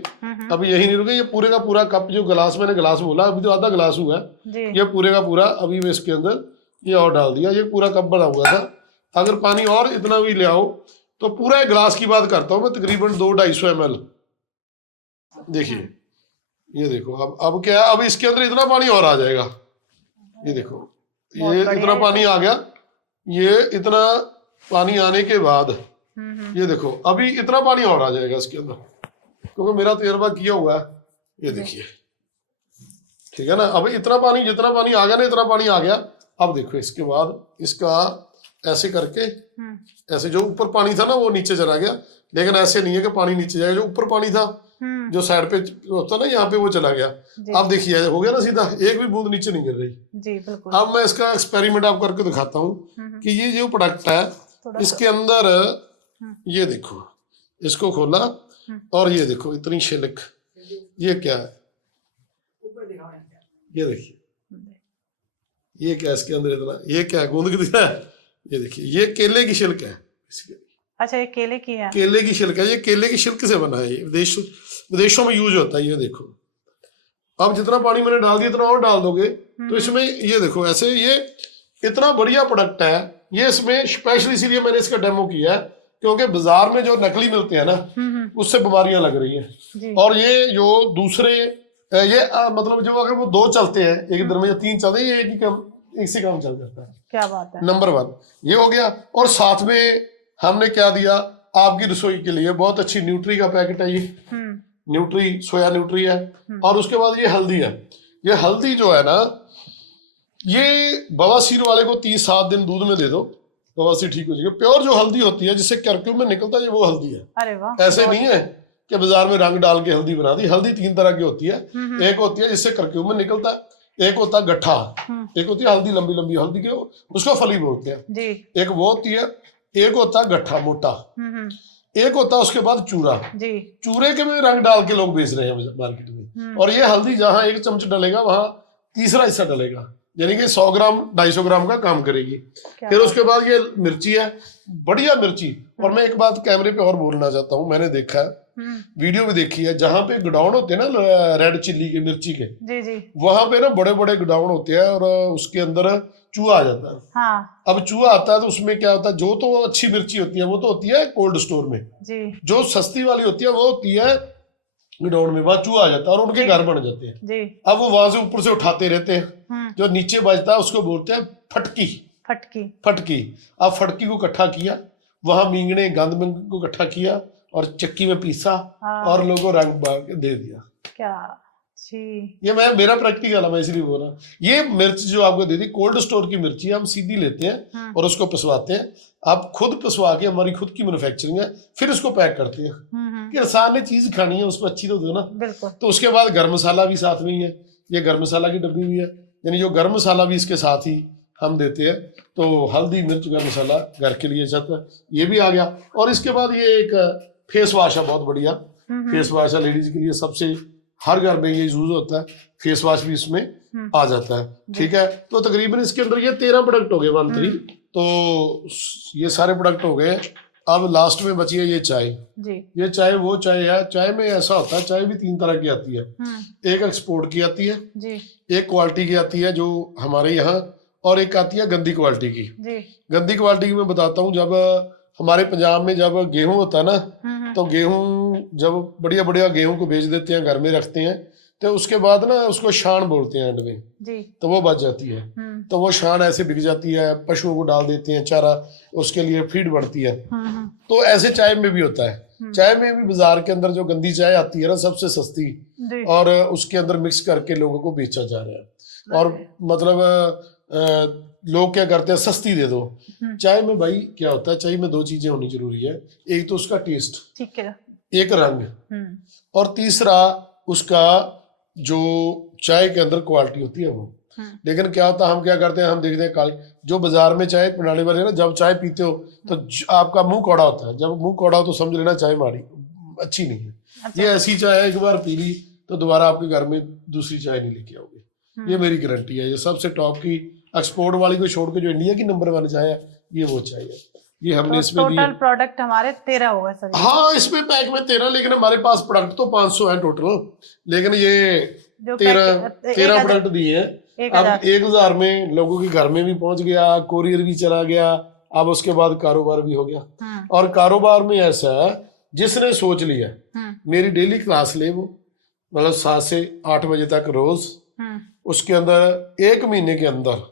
अब यही नहीं रुकेंगे। ये पूरे का पूरा कप, जो गिलास मैंने गिलास बोला, अभी तो आधा गिलास हुआ है, ये पूरे का पूरा अभी मैं इसके अंदर ये और डाल दिया। ये पूरा कप बना हुआ था। अगर पानी और इतना भी ले आओ तो पूरा एक गिलास की बात करता हूँ मैं, तकरीबन 200-250 ml। देखिए ये देखो अब क्या है, अब इसके अंदर इतना पानी और आ जाएगा। ये देखो बहुत ये बढ़िया इतना है पानी तो। आ गया। ये इतना पानी आने के बाद हम्म। ये देखो अभी इतना पानी और आ जाएगा इसके अंदर, क्योंकि मेरा तजर्बा किया हुआ है। ये जी। देखिए ठीक है ना। अब इतना पानी, जितना पानी आ गया ना, इतना पानी आ गया। अब देखो इसके बाद इसका ऐसे करके, ऐसे जो ऊपर पानी था ना वो नीचे चला गया, लेकिन ऐसे नहीं है कि पानी नीचे जाएगा। जो ऊपर पानी था जो साइड पे होता ना, यहाँ पे वो चला गया। जी। अब देखिए हो गया ना सीधा, एक भी बूंद नीचे नहीं गिर रही। जी बिल्कुल। अब मैं इसका एक्सपेरिमेंट आप करके दिखाता हूँ कि ये जो प्रोडक्ट है इसके अंदर, ये देखो इसको खोला और ये देखो इतनी शिलक, ये क्या है, ये देखिए ये क्या है इसके अंदर इतना, ये क्या है, गूंद के दिख रहा है। ये देखिए ये केले की शिल्क है। अच्छा ये केले की है? केले की शिल्क है, ये केले की शिल्क से बना है। ये विदेशों में यूज होता है। ये देखो अब जितना पानी मैंने डाल दिया इतना और डाल दोगे तो इसमें ये देखो ऐसे, ये इतना बढ़िया प्रोडक्ट है। ये इसमें स्पेशल इसीलिए मैंने इसका डेमो किया है क्योंकि बाजार में जो नकली मिलते हैं ना उससे बीमारियां लग रही हैं। और ये जो दूसरे ये मतलब जो अगर वो 2 चलते हैं एक दिन में या 3 चलते हैं, ये एक से काम चल जाता है। क्या बात है। नंबर 1 ये हो गया। और साथ में हमने क्या दिया आपकी रसोई के लिए, बहुत अच्छी न्यूट्री का पैकेट है। ये न्यूट्री, सोया न्यूट्री है। और उसके बाद ये हल्दी है। ये हल्दी जो है ना, ये बवासीर वाले को 30-7 दिन दूध में दे दो, बवासीर ठीक हो जाएगी। प्योर जो हल्दी होती है जिससे कर्क्यूम में निकलता है, वो हल्दी है। अरे वाह। ऐसे नहीं है कि बाजार में रंग डाल के हल्दी बना दी। हल्दी 3 तरह की होती है। एक होती है जिससे कर्क्यूम में निकलता है, एक होता है गट्ठा, एक होती है हल्दी लंबी लंबी हल्दी के, उसको फली बोलते हैं जी। एक वो होती है, एक होता है गट्ठा मोटा, एक होता है उसके बाद चूरा जी। चूरे के में रंग डाल के लोग बेच रहे हैं मार्केट में। और ये हल्दी जहां 1 चम्मच डलेगा वहां तीसरा हिस्सा डलेगा, यानी कि 100 ग्राम 250 ग्राम का काम करेगी। फिर उसके बाद ये मिर्ची है, बढ़िया मिर्ची। और मैं एक बात कैमरे पे और बोलना चाहता हूँ, मैंने देखा है, वीडियो भी देखी है, जहां पे गोडाउन होते हैं ना रेड चिल्ली के, मिर्ची के जी जी, वहां पे ना बड़े बड़े गोडाउन होते हैं और उसके अंदर चूहा आ जाता है। हाँ। अब चूहा आता है तो उसमें क्या होता है, जो तो अच्छी मिर्ची होती है वो तो होती है कोल्ड स्टोर में जी। जो सस्ती वाली होती है वो होती है गोडाउन में, वहां चूहा आ जाता है और उनके घर बन जाते हैं जी। अब वो वहां से ऊपर से उठाते रहते हैं, जो नीचे बजता है उसको बोलते हैं फटकी। फटकी फटकी। अब फटकी को इकट्ठा किया, वहां मींगने गंद में को इकट्ठा किया और चक्की में पीसा और लोगों रंग दे दिया। क्या जी। ये मेरा प्रैक्टिकल है, मैं इसलिए बोल रहा हूँ। ये मिर्च जो आपको दे दी कोल्ड स्टोर की मिर्ची, हम सीधी लेते हैं और उसको पिसवाते हैं। आप खुद पिसवा के, हमारी खुद की मैन्युफैक्चरिंग है, फिर उसको पैक करते हैं कि आसान चीज खानी है उसको अच्छी तो दो ना। बिल्कुल। तो उसके बाद गर्म मसाला भी साथ में ही है, ये गर्म मसाला की डब्बी भी है, यानी जो गर्म मसाला भी इसके साथ ही हम देते हैं। तो हल्दी मिर्च गर्म मसाला घर के लिए जाता है, ये भी आ गया। और इसके बाद ये एक फेस वॉश है, बहुत बढ़िया फेस वॉश है लेडीज के लिए, सबसे हर घर में ये यूज होता है। फेस वॉश भी इसमें आ जाता है, ठीक है। तो तकरीबन इसके अंदर ये 13 प्रोडक्ट हो गए, 1-3। तो ये सारे प्रोडक्ट हो गए। अब लास्ट में बची है ये चाय जी। ये चाय वो चाय है, चाय में ऐसा होता है, चाय भी 3 तरह की आती है। एक एक्सपोर्ट की आती है जी। एक क्वालिटी की आती है जो हमारे यहाँ, और एक आती है गंदी क्वालिटी की जी। गंदी क्वालिटी की मैं बताता हूँ, जब हमारे पंजाब में जब गेहूं होता है ना, तो गेहूं जब बढ़िया बढ़िया गेहूं को बेच देते हैं, घर में रखते हैं, तो उसके बाद ना उसको शान बोलते हैं एंड में जी। तो वो बच जाती है, तो वो शान ऐसे बिक जाती है, पशुओं को डाल देते हैं चारा, उसके लिए फीड बढ़ती है। तो ऐसे चाय में भी होता है। चाय में भी बाजार के अंदर जो गंदी चाय आती है ना, सबसे सस्ती, और उसके अंदर मिक्स करके लोगों को बेचा जा रहा है। और मतलब लोग क्या करते हैं, सस्ती दे दो। चाय में भाई क्या होता है, चाय में 2 चीजें होनी जरूरी है, एक तो उसका टेस्ट, ठीक है, एक रंग, और तीसरा उसका जो चाय के अंदर क्वालिटी होती है वो। लेकिन क्या होता है, हम क्या करते हैं, हम देखते हैं जो बाजार में चाय बनाने वाले ना, जब चाय पीते हो तो आपका मुंह कौड़ा होता है। जब मुंह कौड़ा हो तो समझ लेना चाय माड़ी अच्छी नहीं है। अच्छा। ये ऐसी चाय है, एक बार पी ली तो दोबारा आपके घर में दूसरी चाय नहीं लेके आओगे, ये मेरी गारंटी है। ये सबसे टॉप की एक्सपोर्ट वाली को छोड़ के जो इंडिया की नंबर 1 चाय है, ये वो चाय है। ये हमने तो इसमें टोटल प्रोडक्ट हमारे 13 हो गए सर। हाँ, इसमें पैक में 13, लेकिन हमारे पास प्रोडक्ट तो 500 है टोटल, लेकिन ये 13 प्रोडक्ट दिए हैं। अब 1000 में लोगों के घर में भी पहुंच गया, कोरियर भी चला गया, अब उसके बाद कारोबार भी हो गया। और कारोबार में ऐसा है, जिसने सोच लिया मेरी डेली क्लास ले, वो मतलब 7 से 8 बजे तक रोज। उसके अंदर 1 महीने के अंदर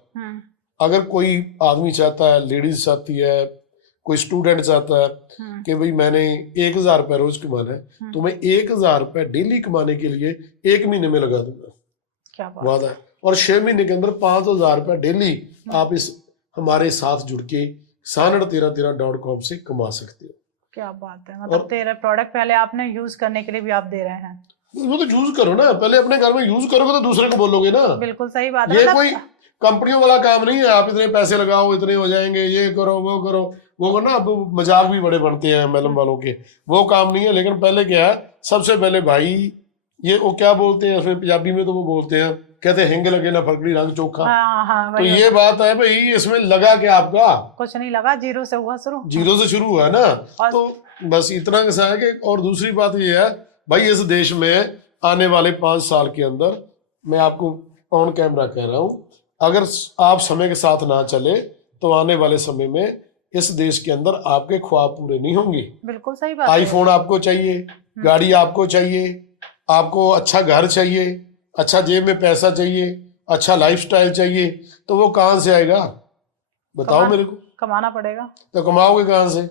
अगर कोई आदमी चाहता है, लेडीज चाहती है, कोई स्टूडेंट चाहता है कि भाई मैंने 1,000 रुपये रोज कमाना है, तो मैं 1,000 रुपये डेली कमाने के लिए 1 महीने में लगा दूंगा। क्या बात वादा है। और 6 महीने के अंदर 5,000 रुपये डेली आप इस हमारे साथ जुड़ के Sanad1313.com से कमा सकते हो। क्या बात है, मतलब तेरा प्रोडक्ट पहले आपने यूज करने के लिए भी आप दे रहे हैं। वो तो यूज करो ना, पहले अपने घर में यूज करोगे तो दूसरे को बोलोगे ना। बिल्कुल सही बात है। ये मतलब कोई कंपनियों वाला काम नहीं है, आप इतने पैसे लगाओ इतने हो जाएंगे, ये करो वो करो, वो ना अब मजाक भी बड़े बनते हैं MLM वालों के, वो काम नहीं है। लेकिन पहले क्या है, सबसे पहले भाई ये वो क्या बोलते हैं फिर पंजाबी में, तो वो बोलते हैं, कहते हैं हिंग लगे ना फकड़ी रंग चोखा। तो ये बात है भाई, इसमें लगा क्या आपका? कुछ नहीं लगा, जीरो से हुआ शुरू। जीरो से शुरू हुआ ना। तो बस इतना सा है कि, और दूसरी बात ये है भाई, इस देश में आने वाले 5 साल के अंदर, मैं आपको ऑन कैमरा कह रहा हूं, अगर आप समय के साथ ना चले तो आने वाले समय में इस देश के अंदर आपके ख्वाब पूरे नहीं होंगे। बिल्कुल सही बात। आईफोन आपको चाहिए, गाड़ी आपको चाहिए, आपको अच्छा घर चाहिए, अच्छा जेब में पैसा चाहिए, अच्छा लाइफस्टाइल चाहिए, तो वो कहां से आएगा बताओ मेरे को? कमाना पड़ेगा। तो कमाओगे कहां से?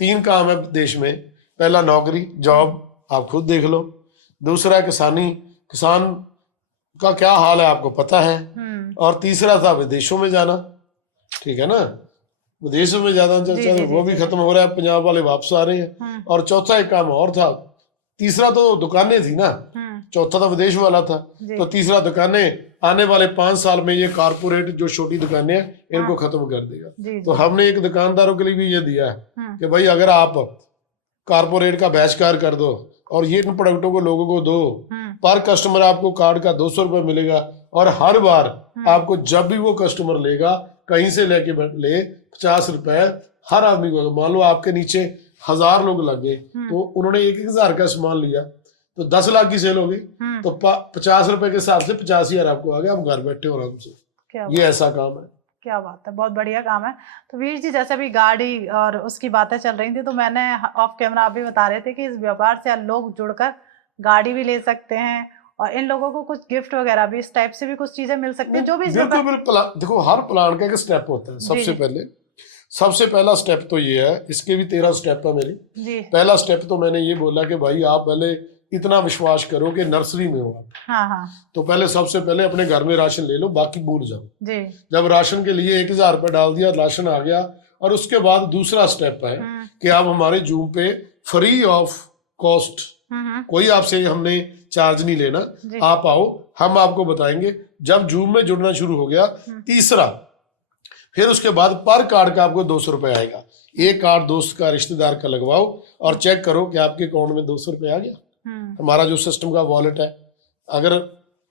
3 काम है देश में। पहला नौकरी, जॉब, आप खुद देख लो। दूसरा किसानी, किसान का क्या हाल है आपको पता है। और तीसरा था विदेशों में जाना, ठीक है ना, विदेशों में जाना चर्चा, वो भी खत्म हो रहा है, पंजाब वाले वापस आ रहे हैं। और चौथा एक काम और था, तीसरा तो दुकानें थी ना, चौथा तो विदेश वाला था, तो तीसरा दुकानें। आने वाले 5 साल में ये कारपोरेट जो छोटी दुकानें हैं इनको खत्म कर देगा। तो हमने एक दुकानदारों के लिए भी ये दिया है कि भाई अगर आप कारपोरेट का बहिष्कार कर दो और ये इन प्रोडक्टों को लोगों को दो, पर कस्टमर आपको कार्ड का 200 रुपये मिलेगा, और हर बार आपको जब भी वो कस्टमर लेगा कहीं से लेके ले 50 रुपए हर आदमी को। मान लो आपके नीचे 1000 लोग लगे, तो उन्होंने 1,000 का सामान लिया तो 10 लाख की सेल होगी, तो 50 रुपए के हिसाब से 50,000 आपको आ गया, आप घर बैठे हो आराम से। ये ऐसा काम है। क्या बात है, बहुत बढ़िया काम है। तो वीर जी, जैसे अभी गाड़ी और उसकी बातें चल रही थी, तो मैंने ऑफ कैमरा आप भी बता रहे थे कि इस व्यापार से लोग जुड़कर गाड़ी भी ले सकते हैं, और इन लोगों को कुछ गिफ्ट वगैरह भी इस टाइप से भी कुछ चीजें मिल सकती है, जो भी बिल्कुल। देखो हर प्लान का एक स्टेप होता है। सबसे पहला स्टेप तो ये है, इसके भी 13 स्टेप है मेरी। पहला स्टेप तो मैंने ये बोला कि भाई आप पहले इतना विश्वास करो कि नर्सरी में हो आप। तो पहले सबसे पहले अपने घर में राशन ले लो, बाकी भूल जाओ। जब राशन के लिए 1,000 रुपये डाल दिया, राशन आ गया, और उसके बाद दूसरा स्टेप है कि आप हमारे जूम पे फ्री ऑफ कॉस्ट, कोई आपसे हमने चार्ज नहीं लेना, आप आओ, हम आपको बताएंगे। जब जूम में जुड़ना शुरू हो गया, तीसरा, फिर उसके बाद पर कार्ड का आपको 200 रुपये आएगा। एक कार्ड दोस्त का, रिश्तेदार का लगवाओ और चेक करो कि आपके अकाउंट में 200 रुपये आ गया। हमारा जो सिस्टम का वॉलेट है, अगर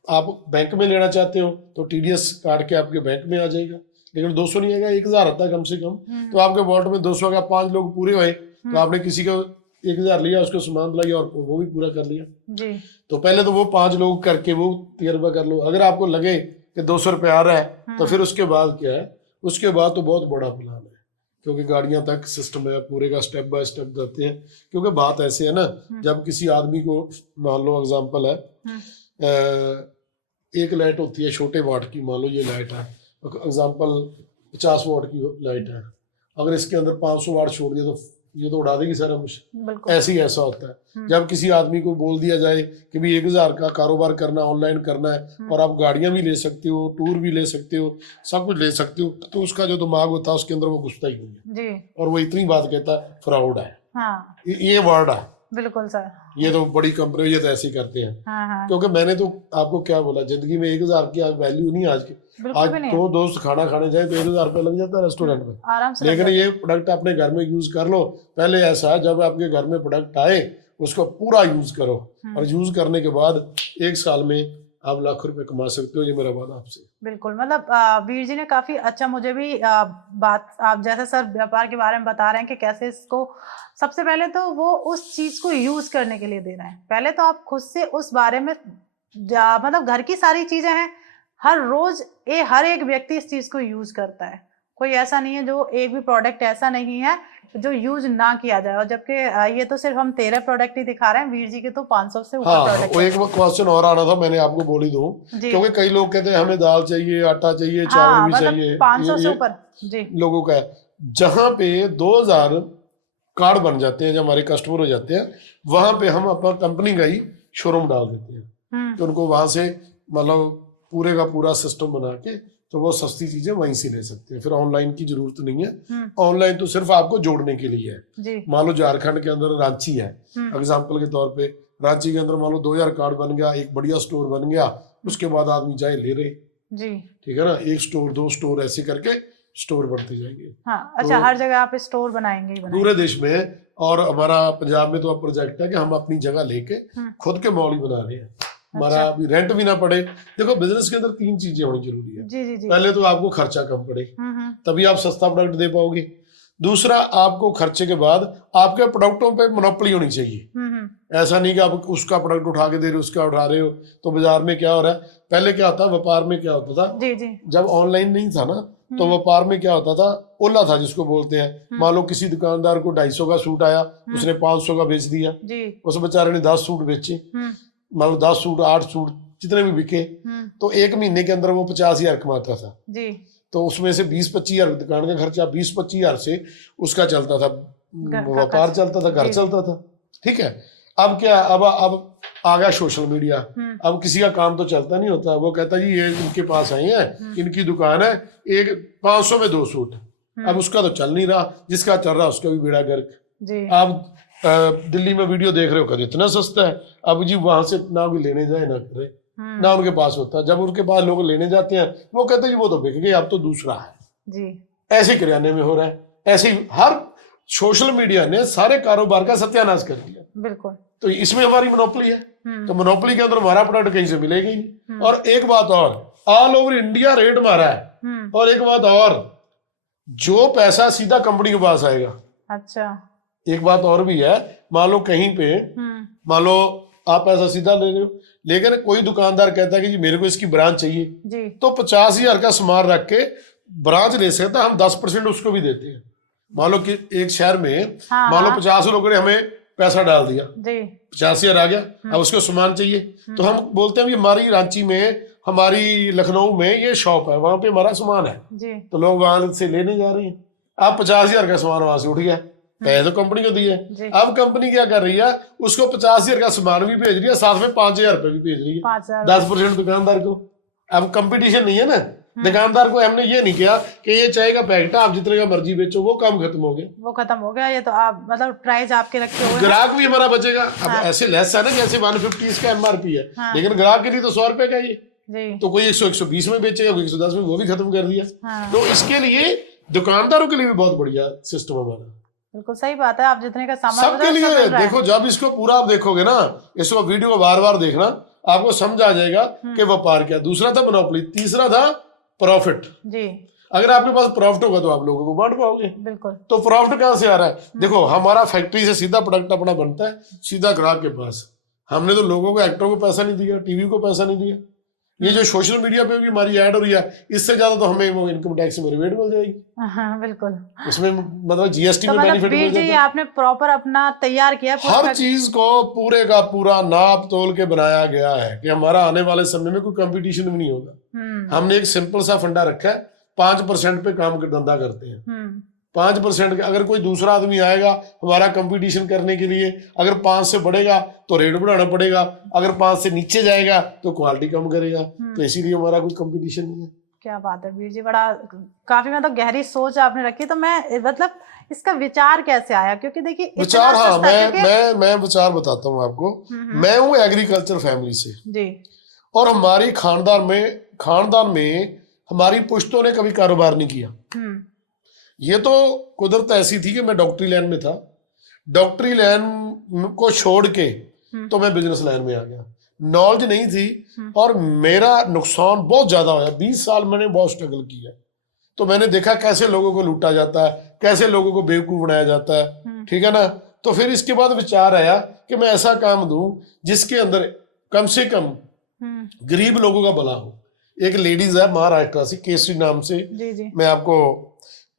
आप बैंक में लेना चाहते हो तो TDS काट के आपके बैंक में आ जाएगा, लेकिन 200 नहीं आएगा, 1,000 आता है कम से कम। तो आपके वॉलेट में 200 का 5 लोग पूरे हुए, तो आपने किसी को 1,000 लिया, उसको सामान दिलाया और वो भी पूरा कर लिया। तो पहले तो वो 5 लोग करके वो तजर्बा कर लो। अगर आपको लगे कि 200 रुपये आ रहा है, तो फिर उसके बाद क्या है, उसके बाद तो बहुत बड़ा प्लान है, क्योंकि गाड़ियां तक सिस्टम है पूरे का, स्टेप बाय स्टेप जाते हैं। क्योंकि बात ऐसे है ना, जब किसी आदमी को, मान लो एग्जांपल है, एक लाइट होती है छोटे वाट की, मान लो ये लाइट है, एग्जांपल 50 वाट की लाइट है, अगर इसके अंदर 500 वाट छोड़ दिया तो ये तो उड़ा देगी सारा कुछ। ऐसे ही ऐसा होता है जब किसी आदमी को बोल दिया जाए कि भी 1,000 का कारोबार करना, ऑनलाइन करना है, और आप गाड़ियां भी ले सकते हो, टूर भी ले सकते हो, सब कुछ ले सकते हो, तो उसका जो दिमाग होता है उसके अंदर वो घुसता ही नहीं है, और वो इतनी बात कहता है फ्रॉड है। ये वर्ड है। बिल्कुल सर, ये तो बड़ी कंपनी, ये तो ऐसे ही करते हैं। क्योंकि मैंने तो आपको क्या बोला, जिंदगी में 1,000 की वैल्यू नहीं आज की। आज तो दोस्त खाना खाने जाए तो 1,000 रुपये लग जाता है रेस्टोरेंट में, आराम से। लेकिन ये प्रोडक्ट अपने घर में यूज कर लो। पहले ऐसा है, जब आपके घर में प्रोडक्ट आए उसको पूरा यूज करो, और यूज करने के बाद 1 साल में आप लाख रुपए कमा सकते हो। ये मेरा वादा आपसे। बिल्कुल, मतलब वीर जी ने काफी अच्छा मुझे भी बात, आप जैसे सर व्यापार के बारे में बता रहे हैं कि कैसे इसको, सबसे पहले तो वो उस चीज को यूज करने के लिए दे रहे हैं। पहले तो आप खुद से उस बारे में मतलब घर की सारी चीजें हैं, हर रोज हर एक व्यक्ति इस चीज को यूज करता है, कोई ऐसा नहीं है जो एक भी प्रोडक्ट ऐसा नहीं है जो यूज ना किया जाए, और जबकि ये तो सिर्फ हम 13 प्रोडक्ट ही दिखा रहे हैं, वीर जी के तो 500 से ऊपर हाँ, प्रोडक्ट वो एक क्वेश्चन और आना था, मैंने आपको बोल ही दूं, जी। क्योंकि कई लोग कहते हैं हमें दाल चाहिए, आटा चाहिए, चावल हाँ, भी मतलब चाहिए, 500 से ये ऊपर जी। लोगों का है। जहां पे 2000 कार्ड बन जाते हैं, जब हमारे कस्टमर हो जाते हैं, वहां पे हम अपना कंपनी का ही शोरूम डाल देते हैं, तो उनको वहां से मतलब पूरे का पूरा सिस्टम बना के, तो वो सस्ती चीजें वहीं से ले सकते हैं। फिर ऑनलाइन की जरूरत नहीं है, ऑनलाइन तो सिर्फ आपको जोड़ने के लिए है। मान लो झारखंड के अंदर रांची है, एग्जाम्पल के तौर पे रांची के अंदर मान लो 2000 कार्ड बन गया, एक बढ़िया स्टोर बन गया, उसके बाद आदमी जाए ले रहे जी, ठीक है ना, 1 स्टोर 2 स्टोर ऐसे करके स्टोर बढ़ते जाएंगे। हाँ, अच्छा, तो हर जगह आप स्टोर बनाएंगे ही बनाएंगे पूरे देश में। और हमारा पंजाब में तो अब प्रोजेक्ट है कि हम अपनी जगह लेके खुद के मॉल ही बना रहे हैं, हमारा अभी रेंट भी ना पड़े। देखो बिजनेस के अंदर 3 चीजें होनी जरूरी है। जी जी जी। पहले तो आपको खर्चा कम पड़े, तभी आप सस्ता प्रोडक्ट दे पाओगे। दूसरा, आपको खर्चे के बाद आपके प्रोडक्टों पे मोनोपोली होनी चाहिए। ऐसा नहीं कि आप उसका प्रोडक्ट उठा के दे रहे हो, उसका उठा रहे हो। तो बाजार में क्या हो रहा है, पहले क्या होता, व्यापार में क्या होता था जी जी, जब ऑनलाइन नहीं था ना, तो व्यापार में क्या होता था, ओला था जिसको बोलते हैं। मान लो किसी दुकानदार को 250 का सूट आया, उसने 500 का बेच दिया, उस बेचारे ने 10 सूट बेचे, मान लो 10 सूट 8 सूट जितने भी बिके, तो 1 महीने के अंदर वो 50,000 कमाता था जी। तो उसमें से 20-25 हजार दुकान का खर्चा, 20-25 हजार से उसका चलता था, व्यापार चलता था, घर चलता था। ठीक है, अब क्या, अब आ गया सोशल मीडिया। अब किसी का काम तो चलता नहीं होता, वो कहता जी ये इनके पास आए हैं, इनकी दुकान है, एक 500 में 2 सूट। अब उसका तो चल नहीं रहा, जिसका चल रहा उसका भी बेड़ा गर्क। अब दिल्ली में वीडियो देख रहे हो, कभी इतना सस्ता है, अब जी वहां से ना भी लेने जाए ना करे, ना उनके पास होता। जब उनके पास लोग लेने जाते हैं, वो कहते हैं जी वो तो बिक गए, अब तो दूसरा है जी। ऐसे किराने में हो रहा है, ऐसे हर सोशल मीडिया ने सारे कारोबार का सत्यानाश कर दिया। बिल्कुल, तो इसमें हमारी मोनोपोली है, तो मोनोपोली के अंदर हमारा प्रोडक्ट कहीं से मिलेगा ही नहीं। और एक बात और, ऑल ओवर इंडिया रेट मारा है। और एक बात और, जो पैसा सीधा कंपनी के पास आएगा। अच्छा, एक बात और भी है, मान लो कहीं पे, मान लो आप पैसा सीधा ले रहे हो, लेकिन कोई दुकानदार कहता है कि जी मेरे को इसकी ब्रांच चाहिए जी, तो 50,000 का सामान रख के ब्रांच ले सकता है, हम 10% उसको भी देते हैं। मान लो कि एक शहर में मान लो 50 लोगों ने हमें पैसा डाल दिया, 50,000 आ गया, अब उसको सामान चाहिए, तो हम बोलते हैं हमारी रांची में, हमारी लखनऊ में ये शॉप है, वहां पे हमारा सामान है जी, तो लोग वहां से लेने जा रहे हैं। अब 50,000 का सामान वहां से उठ गया, पैसे तो कंपनी को दिए, अब कंपनी क्या कर रही है, उसको 50,000 का सामान भी भेज रही है, साथ में 5,000 रुपए भी भेज रही है, 10% दुकानदार को। अब कंपटीशन नहीं है ना, दुकानदार को हमने ये नहीं किया कि ये चाय का पैकेट आप जितने का मर्जी बेचो, वो काम खत्म हो गया, वो खत्म हो गया। ये तो आप मतलब प्राइस आपके रखे हुए, ग्राहक भी हमारा बचेगा। अब ऐसे लेस है ना, जैसे 150 इसका MRP है, लेकिन ग्राहक के लिए तो 100 रुपए का ये, तो कोई 100-120 में बेचेगा, कोई 110 में, वो भी खत्म कर दिया। तो इसके लिए दुकानदारों के लिए भी बहुत बढ़िया सिस्टम हमारा। बिल्कुल सही बात है, आप जितने का सामान सबके लिए देखो, जब इसको पूरा आप देखोगे ना, इसको वीडियो को बार बार देखना, आपको समझ आ जाएगा कि व्यापार क्या। दूसरा था मोनोपोली, तीसरा था प्रॉफिट जी। अगर आपके पास प्रॉफिट होगा तो आप लोगों को बांट पाओगे। बिल्कुल, तो प्रॉफिट कहाँ से आ रहा है, देखो हमारा फैक्ट्री से सीधा प्रोडक्ट अपना बनता है, सीधा ग्राहक के पास। हमने तो लोगों को, एक्टरों को पैसा नहीं दिया, टीवी को पैसा नहीं दिया। ये जो सोशल मीडिया पे भी हमारी ऐड हो रही है, इससे ज्यादा तो हमें वो इनकम टैक्स में रिबेट मिल जाएगी। हाँ, बिल्कुल, इसमें मतलब GST में बेनिफिट मिल जाता है। आपने प्रॉपर अपना तैयार किया, हर चीज को पूरे का पूरा नाप तोल के बनाया गया है कि हमारा आने वाले समय में कोई कंपटीशन भी नहीं होगा। हमने एक सिंपल सा फंडा रखा है, 5% पे काम धंधा करते हैं। 5% के, अगर कोई दूसरा आदमी आएगा हमारा कंपटीशन करने के लिए, अगर 5 से बढ़ेगा तो रेट बढ़ाना पड़ेगा, अगर 5 से नीचे जाएगा तो क्वालिटी कम करेगा, तो इसीलिए हमारा कोई कंपटीशन नहीं है। क्या बात है वीर जी, बड़ा काफी मतलब गहरी सोच आपने रखी। तो मैं मतलब इसका विचार कैसे आया, क्योंकि देखिए विचार, हाँ, मैं विचार बताता हूँ आपको। मैं हूँ एग्रीकल्चर फैमिली से जी, और हमारी खानदान में हमारी पुश्तों ने कभी कारोबार नहीं किया। ये तो कुदरत ऐसी थी कि मैं डॉक्टरी लाइन में था, डॉक्टरी लाइन को छोड़ के तो मैं बिजनेस लाइन में आ गया। नॉलेज नहीं थी और मेरा नुकसान बहुत ज्यादा हुआ। 20 साल मैंने बहुत स्ट्रगल किया, तो मैंने देखा कैसे लोगों को लूटा जाता है, कैसे लोगों को बेवकूफ बनाया जाता है, ठीक है ना। तो फिर इसके बाद विचार आया कि मैं ऐसा काम दूं जिसके अंदर कम से कम गरीब लोगों का भला हो। एक लेडीज है महाराष्ट्र से, केसरी नाम से, जी जी। मैं आपको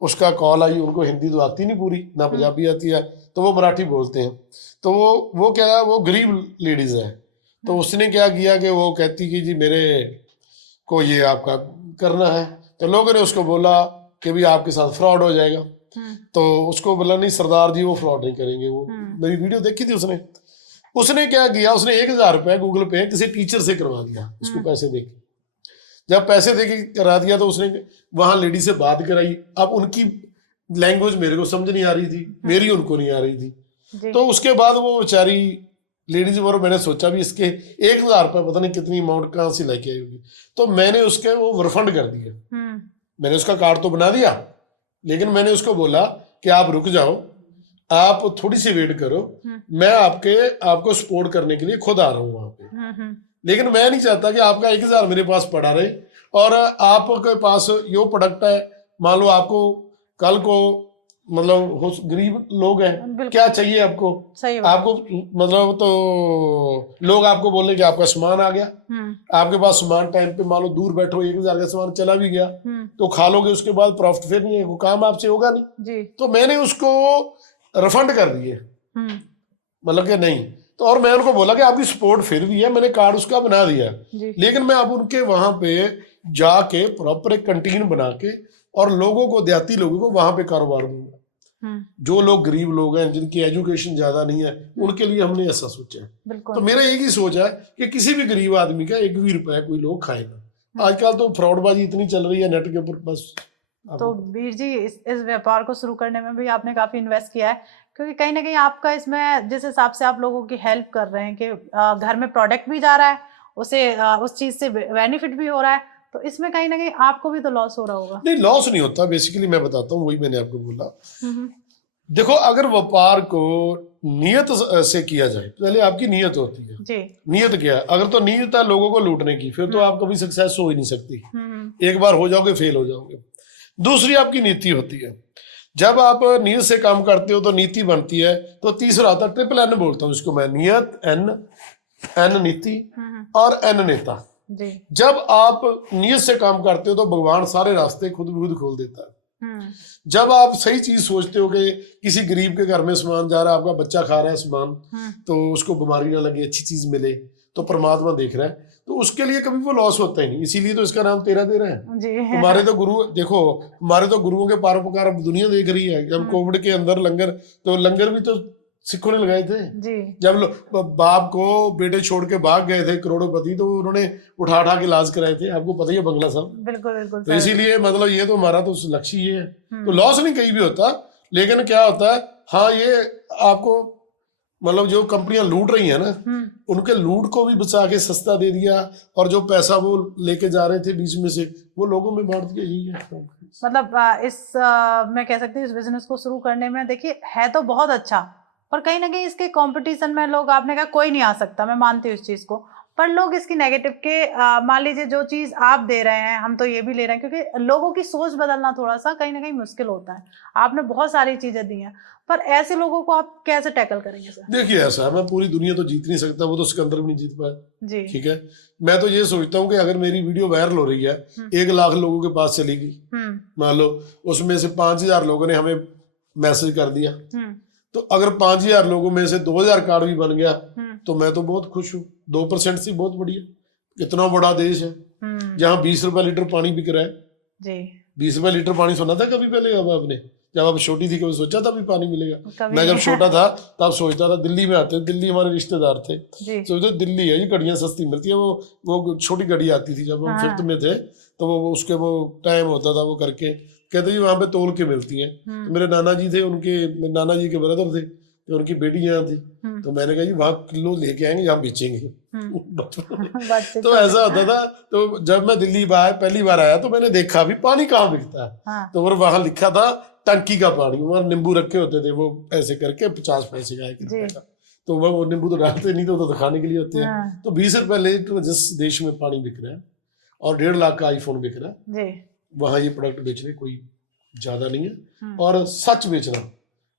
उसका कॉल आई, उनको हिंदी तो आती नहीं पूरी, ना पंजाबी आती है, तो वो मराठी बोलते हैं। तो वो क्या है, वो गरीब लेडीज है। तो उसने क्या किया कि वो कहती कि जी मेरे को ये आपका करना है। तो लोगों ने उसको बोला कि भी आपके साथ फ्रॉड हो जाएगा। तो उसको बोला नहीं सरदार जी वो फ्रॉड नहीं करेंगे। वो मेरी वीडियो देखी थी उसने क्या किया, उसने 1,000 रुपया गूगल पे किसी टीचर से करवा दिया, उसको पैसे देके। जब पैसे देके करा दिया तो उसने वहां लेडी से बात कराई। अब उनकी लैंग्वेज मेरे को समझ नहीं आ रही थी, मेरी उनको नहीं आ रही थी। तो उसके बाद वो बेचारी लेडीज, और मैंने सोचा भी इसके 1,000 रुपये पता नहीं कितनी अमाउंट कहाँ से लेके आई होगी। तो मैंने उसके वो रिफंड कर दिए। मैंने उसका कार्ड तो बना दिया, लेकिन मैंने उसको बोला कि आप रुक जाओ, आप थोड़ी सी वेट करो, मैं आपको सपोर्ट करने के लिए खुद आ रहा हूँ वहां पे। लेकिन मैं नहीं चाहता कि आपका 1,000 मेरे पास पड़ा रहे और आपके पास यो प्रोडक्ट है, मान लो आपको कल को मतलब गरीब लोग हैं, क्या चाहिए आपको, आपको मतलब तो लोग आपको बोले कि आपका सामान आ गया, आपके पास सामान टाइम पे मान लो दूर बैठो 1,000 का सामान चला भी गया तो खा लोगे, उसके बाद प्रॉफिट फिर नहीं है, वो काम आपसे होगा नहीं। तो मैंने उसको रिफंड कर दिए, मतलब कि नहीं। तो और मैं उनको बोला कि आपकी सपोर्ट फिर भी है, मैंने कार्ड उसका बना दिया, लेकिन मैं अब उनके वहां पे जाके प्रॉपर एक कैंटीन बना के और लोगों को, देहाती लोगों को वहां पे कारोबार दूंगा। जो लोग गरीब लोग हैं, जिनकी एजुकेशन ज्यादा नहीं है, उनके लिए हमने ऐसा सोचा है। तो मेरा एक ही सोच है कि किसी भी गरीब आदमी का 1 भी रुपया कोई लोग खाएगा। आजकल तो फ्रॉडबाजी इतनी चल रही है नेट के ऊपर, बस। तो वीर जी इस व्यापार को शुरू करने में भी आपने काफी इन्वेस्ट किया है, क्योंकि कहीं ना कहीं आपका इसमें जिस हिसाब से आप लोगों की हेल्प कर रहे हैं कि घर में प्रोडक्ट भी जा रहा है, उसे उस चीज से बेनिफिट भी हो रहा है, तो इसमें कहीं ना कहीं आपको भी तो लॉस हो रहा होगा। नहीं, लॉस नहीं होता। बेसिकली मैं बताता हूँ, वही मैंने आपको बोला। देखो, अगर व्यापार को नियत से किया जाए, पहले आपकी नियत होती है जी। नियत क्या है? अगर तो नियत है लोगों को लूटने की, फिर तो आप कभी सक्सेस हो ही नहीं सकती। एक बार हो जाओगे फेल हो जाओगे। दूसरी आपकी नीति होती है। जब आप नियत से काम करते हो तो नीति बनती है। तो तीसरा होता है, ट्रिपल एन बोलता हूँ इसको मैं, नियत, एन नीति और एन नेता जी। जब आप नियत से काम करते हो तो भगवान सारे रास्ते खुद भी खुद खोल देता है। जब आप सही चीज सोचते हो कि किसी गरीब के घर में सामान जा रहा है, आपका बच्चा खा रहा है सामान, तो उसको बीमारी ना लगे, अच्छी चीज मिले, तो परमात्मा देख रहा है, तो उसके लिए कभी वो लॉस होता ही नहीं। इसीलिए तो इसका नाम 13 है। हमारे तो गुरु, देखो हमारे तो गुरुओं के परोपकार अब दुनिया देख रही है। जब कोविड के अंदर लंगर, तो लंगर भी तो सिखों ने लगाए थे जी। जब बाप को बेटे छोड़ के भाग गए थे करोड़पति, तो उन्होंने उठा के इलाज कराए थे। आपको पता ही है बंगला साहब। बिल्कुल बिल्कुल। तो इसीलिए मतलब ये तो हमारा तो लक्ष्य ये है। तो लॉस नहीं कहीं भी होता, लेकिन क्या होता है, हाँ ये आपको मतलब जो कंपनियां लूट रही है ना, उनके लूट को भी बचा के सस्ता दे दिया, और जो पैसा वो लेके जा रहे थे बीच में से, वो लोगों में बांट दिया। यही है मतलब मैं कह सकती हूँ इस बिजनेस को शुरू करने में, देखिए है तो बहुत अच्छा, पर कहीं ना कहीं इसके कंपटीशन में लोग, आपने कहा कोई नहीं आ सकता, मैं मानती हूँ इस चीज को, पर लोग इसकी नेगेटिव के मान लीजिए जो चीज आप दे रहे हैं हम तो ये भी ले रहे हैं, क्योंकि लोगों की सोच बदलना थोड़ा सा कहीं ना कहीं मुश्किल होता है। आपने बहुत सारी चीजें दी हैं, पर ऐसे लोगों को आप कैसे टैकल करेंगे सर? देखिए ऐसा है, मैं पूरी दुनिया तो जीत नहीं सकता, वो तो सिकंदर भी नहीं जीत पाया जी। ठीक है, मैं तो ये सोचता हूँ कि अगर मेरी वीडियो वायरल हो रही है, 1 लाख लोगों के पास चली गई, मान लो उसमें से 5,000 लोगों ने हमें मैसेज कर दिया, तो अगर 5,000 लोगों में से 2,000 कार्ड भी बन गया तो मैं तो बहुत खुश हूँ। 2% से बहुत बढ़िया। इतना बड़ा देश है जहाँ 20 रुपए लीटर पानी बिक रहा है जी। 20 रुपए लीटर पानी सुना था कभी पहले? अब आपने, जब आप छोटी थी कभी सोचा था भी पानी मिलेगा? मैं जब छोटा था तब सोचता था, दिल्ली में आते, दिल्ली हमारे रिश्तेदार थे, सोचते दिल्ली है, ये घड़ियां सस्ती मिलती है। वो छोटी घड़ी आती थी जब हम 5th में थे, तो वो उसके वो टाइम होता था, वो करके कहते जी वहां पे तोल के मिलती हैं। तो मेरे नाना जी थे, उनके नाना जी के ब्रदर थे, तो उनकी बेटी यहाँ थी, तो मैंने कहा जी वहां किलो लेके आएंगे, यहाँ बेचेंगे। तो ऐसा होता था। तो जब मैं दिल्ली पहली बार आया तो मैंने देखा भी पानी कहाँ बिकता है। तो वहां लिखा था टंकी का पानी, वहां नींबू रखे होते थे, वो ऐसे करके 50 पैसे का 1 रुपए का। तो वो नींबू तो डालते नहीं, तो खाने के लिए होते हैं। तो 20 रुपए लीटर जिस देश में पानी बिक रहा है और 1.5 लाख का आईफोन बिक रहा है, वहां ये प्रोडक्ट बेचने कोई ज्यादा नहीं है, और सच बेचना,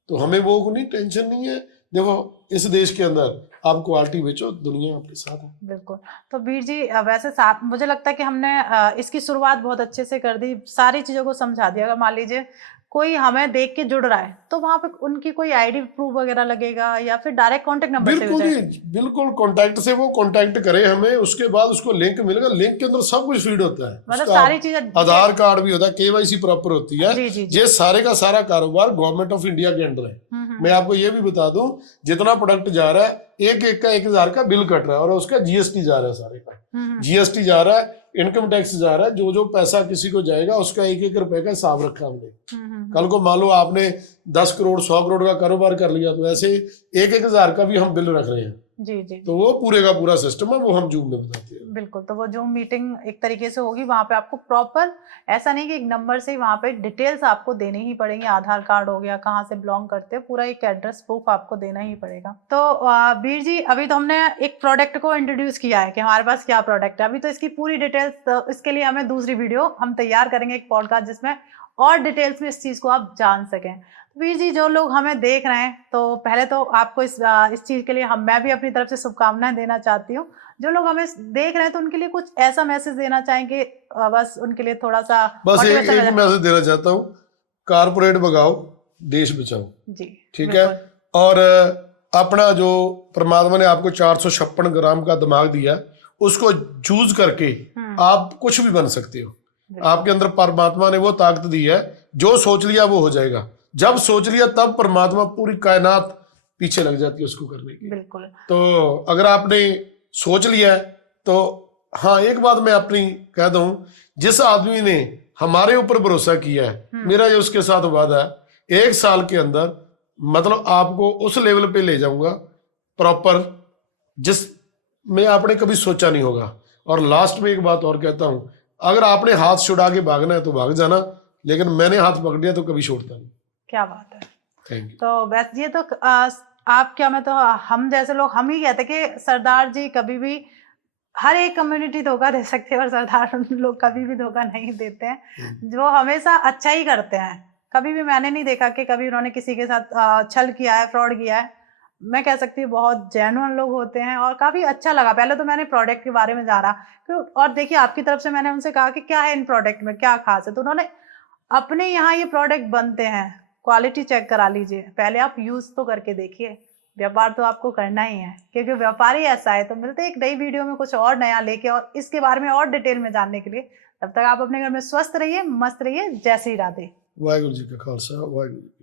तो हमें वो नहीं टेंशन नहीं है। देखो इस देश के अंदर आप क्वालिटी बेचो, दुनिया आपके साथ है। बिल्कुल। तो वीर जी वैसे मुझे लगता है कि हमने इसकी शुरुआत बहुत अच्छे से कर दी, सारी चीजों को समझा दिया। अगर मान लीजिए कोई हमें देख के जुड़ रहा है तो वहां पे उनकी कोई आईडी प्रूफ वगैरह लगेगा या फिर डायरेक्ट कांटेक्ट नंबर से हो बिल्कुल जाएगा? जी, बिल्कुल कांटेक्ट से वो कांटेक्ट करे हमें, उसके बाद उसको लिंक मिलेगा, लिंक के अंदर सब कुछ फीड होता है, मतलब उसका सारी चीजें आधार कार्ड भी होता है, केवाईसी प्रॉपर होती है। जी जी जी। ये सारे का सारा कारोबार गवर्नमेंट ऑफ इंडिया के अंडर है। मैं आपको ये भी बता दूं, जितना प्रोडक्ट जा रहा है एक एक का 1,000 का बिल कट रहा है और उसका जीएसटी जा रहा है, सारे का जीएसटी जा रहा है, इनकम टैक्स जा रहा है, जो जो पैसा किसी को जाएगा उसका 1-1 रुपए का हिसाब रखा हमने। कल को मान लो आपने 10 करोड़ 100 करोड़ का कारोबार कर लिया तो ऐसे 1-1 हजार का भी हम बिल रख रहे हैं। जी जी। तो वो पूरे का पूरा सिस्टम है, वो हम जूम में बताते हैं। बिल्कुल, तो वो जूम मीटिंग एक तरीके से होगी, वहां पे आपको प्रॉपर, ऐसा नहीं कि एक नंबर से ही, वहां पे डिटेल्स आपको देनी ही पड़ेंगी, आधार कार्ड हो गया, कहाँ से बिलोंग करते हैं, पूरा एक एड्रेस प्रूफ आपको देना ही पड़ेगा। तो वीर जी, अभी तो हमने एक प्रोडक्ट को इंट्रोड्यूस किया है कि हमारे पास क्या प्रोडक्ट है, अभी तो इसकी पूरी डिटेल्स, तो इसके लिए हमें दूसरी वीडियो हम तैयार करेंगे, एक पॉडकास्ट, जिसमें और डिटेल्स में इस चीज को आप जान सकें। वीर जी, जो लोग हमें देख रहे हैं, तो पहले तो आपको इस चीज के लिए मैं भी अपनी तरफ से शुभकामनाएं देना चाहती हूँ। जो लोग हमें देख रहे हैं तो उनके लिए कुछ ऐसा मैसेज देना चाहेंगे, बस उनके लिए थोड़ा सा बस एक motivation हो जाए। मैसेज देना चाहता हूँ, कारपोरेट भगाओ, देश बचाओ। जी, ठीक है। और अपना जो परमात्मा ने आपको 456 ग्राम का दिमाग दिया, उसको यूज करके आप कुछ भी बन सकते हो। आपके अंदर परमात्मा ने वो ताकत दी है, जो सोच लिया वो हो जाएगा। जब सोच लिया तब परमात्मा, पूरी कायनात पीछे लग जाती है उसको करने की। बिल्कुल। तो अगर आपने सोच लिया है तो हाँ, एक बात मैं अपनी कह दूं, जिस आदमी ने हमारे ऊपर भरोसा किया है, मेरा जो उसके साथ वादा है, 1 साल के अंदर मतलब आपको उस लेवल पे ले जाऊंगा प्रॉपर, जिस में आपने कभी सोचा नहीं होगा। और लास्ट में एक बात और कहता हूं, अगर आपने हाथ छुड़ा के भागना है तो भाग जाना, लेकिन मैंने हाथ पकड़ लिया तो कभी छोड़ता नहीं। क्या बात है। Thank you. तो बस ये तो आप क्या, मैं तो, हम जैसे लोग हम ही कहते कि सरदार जी कभी भी, हर एक कम्युनिटी धोखा दे सकते हैं और सरदार लोग कभी भी धोखा नहीं देते हैं, जो हमेशा अच्छा ही करते हैं। कभी भी मैंने नहीं देखा कि कभी उन्होंने किसी के साथ छल किया है, फ्रॉड किया है। मैं कह सकती हूँ बहुत जेन्युइन लोग होते हैं और काफ़ी अच्छा लगा। पहले तो मैंने प्रोडक्ट के बारे में जाना, और देखिए आपकी तरफ से मैंने उनसे कहा कि क्या है इन प्रोडक्ट में, क्या खास है, तो उन्होंने अपने यहाँ ये प्रोडक्ट बनते हैं, क्वालिटी चेक करा लीजिए, पहले आप यूज़ तो करके देखिए। व्यापार तो आपको करना ही है, क्योंकि व्यापार ही ऐसा है। तो मिलते हैं एक नई वीडियो में कुछ और नया लेके, और इसके बारे में और डिटेल में जानने के लिए। तब तक आप अपने घर में स्वस्थ रहिए, मस्त रहिए। जय श्री राधे। वाहिगुरु जी का खालसा, वाहिगुरु जी की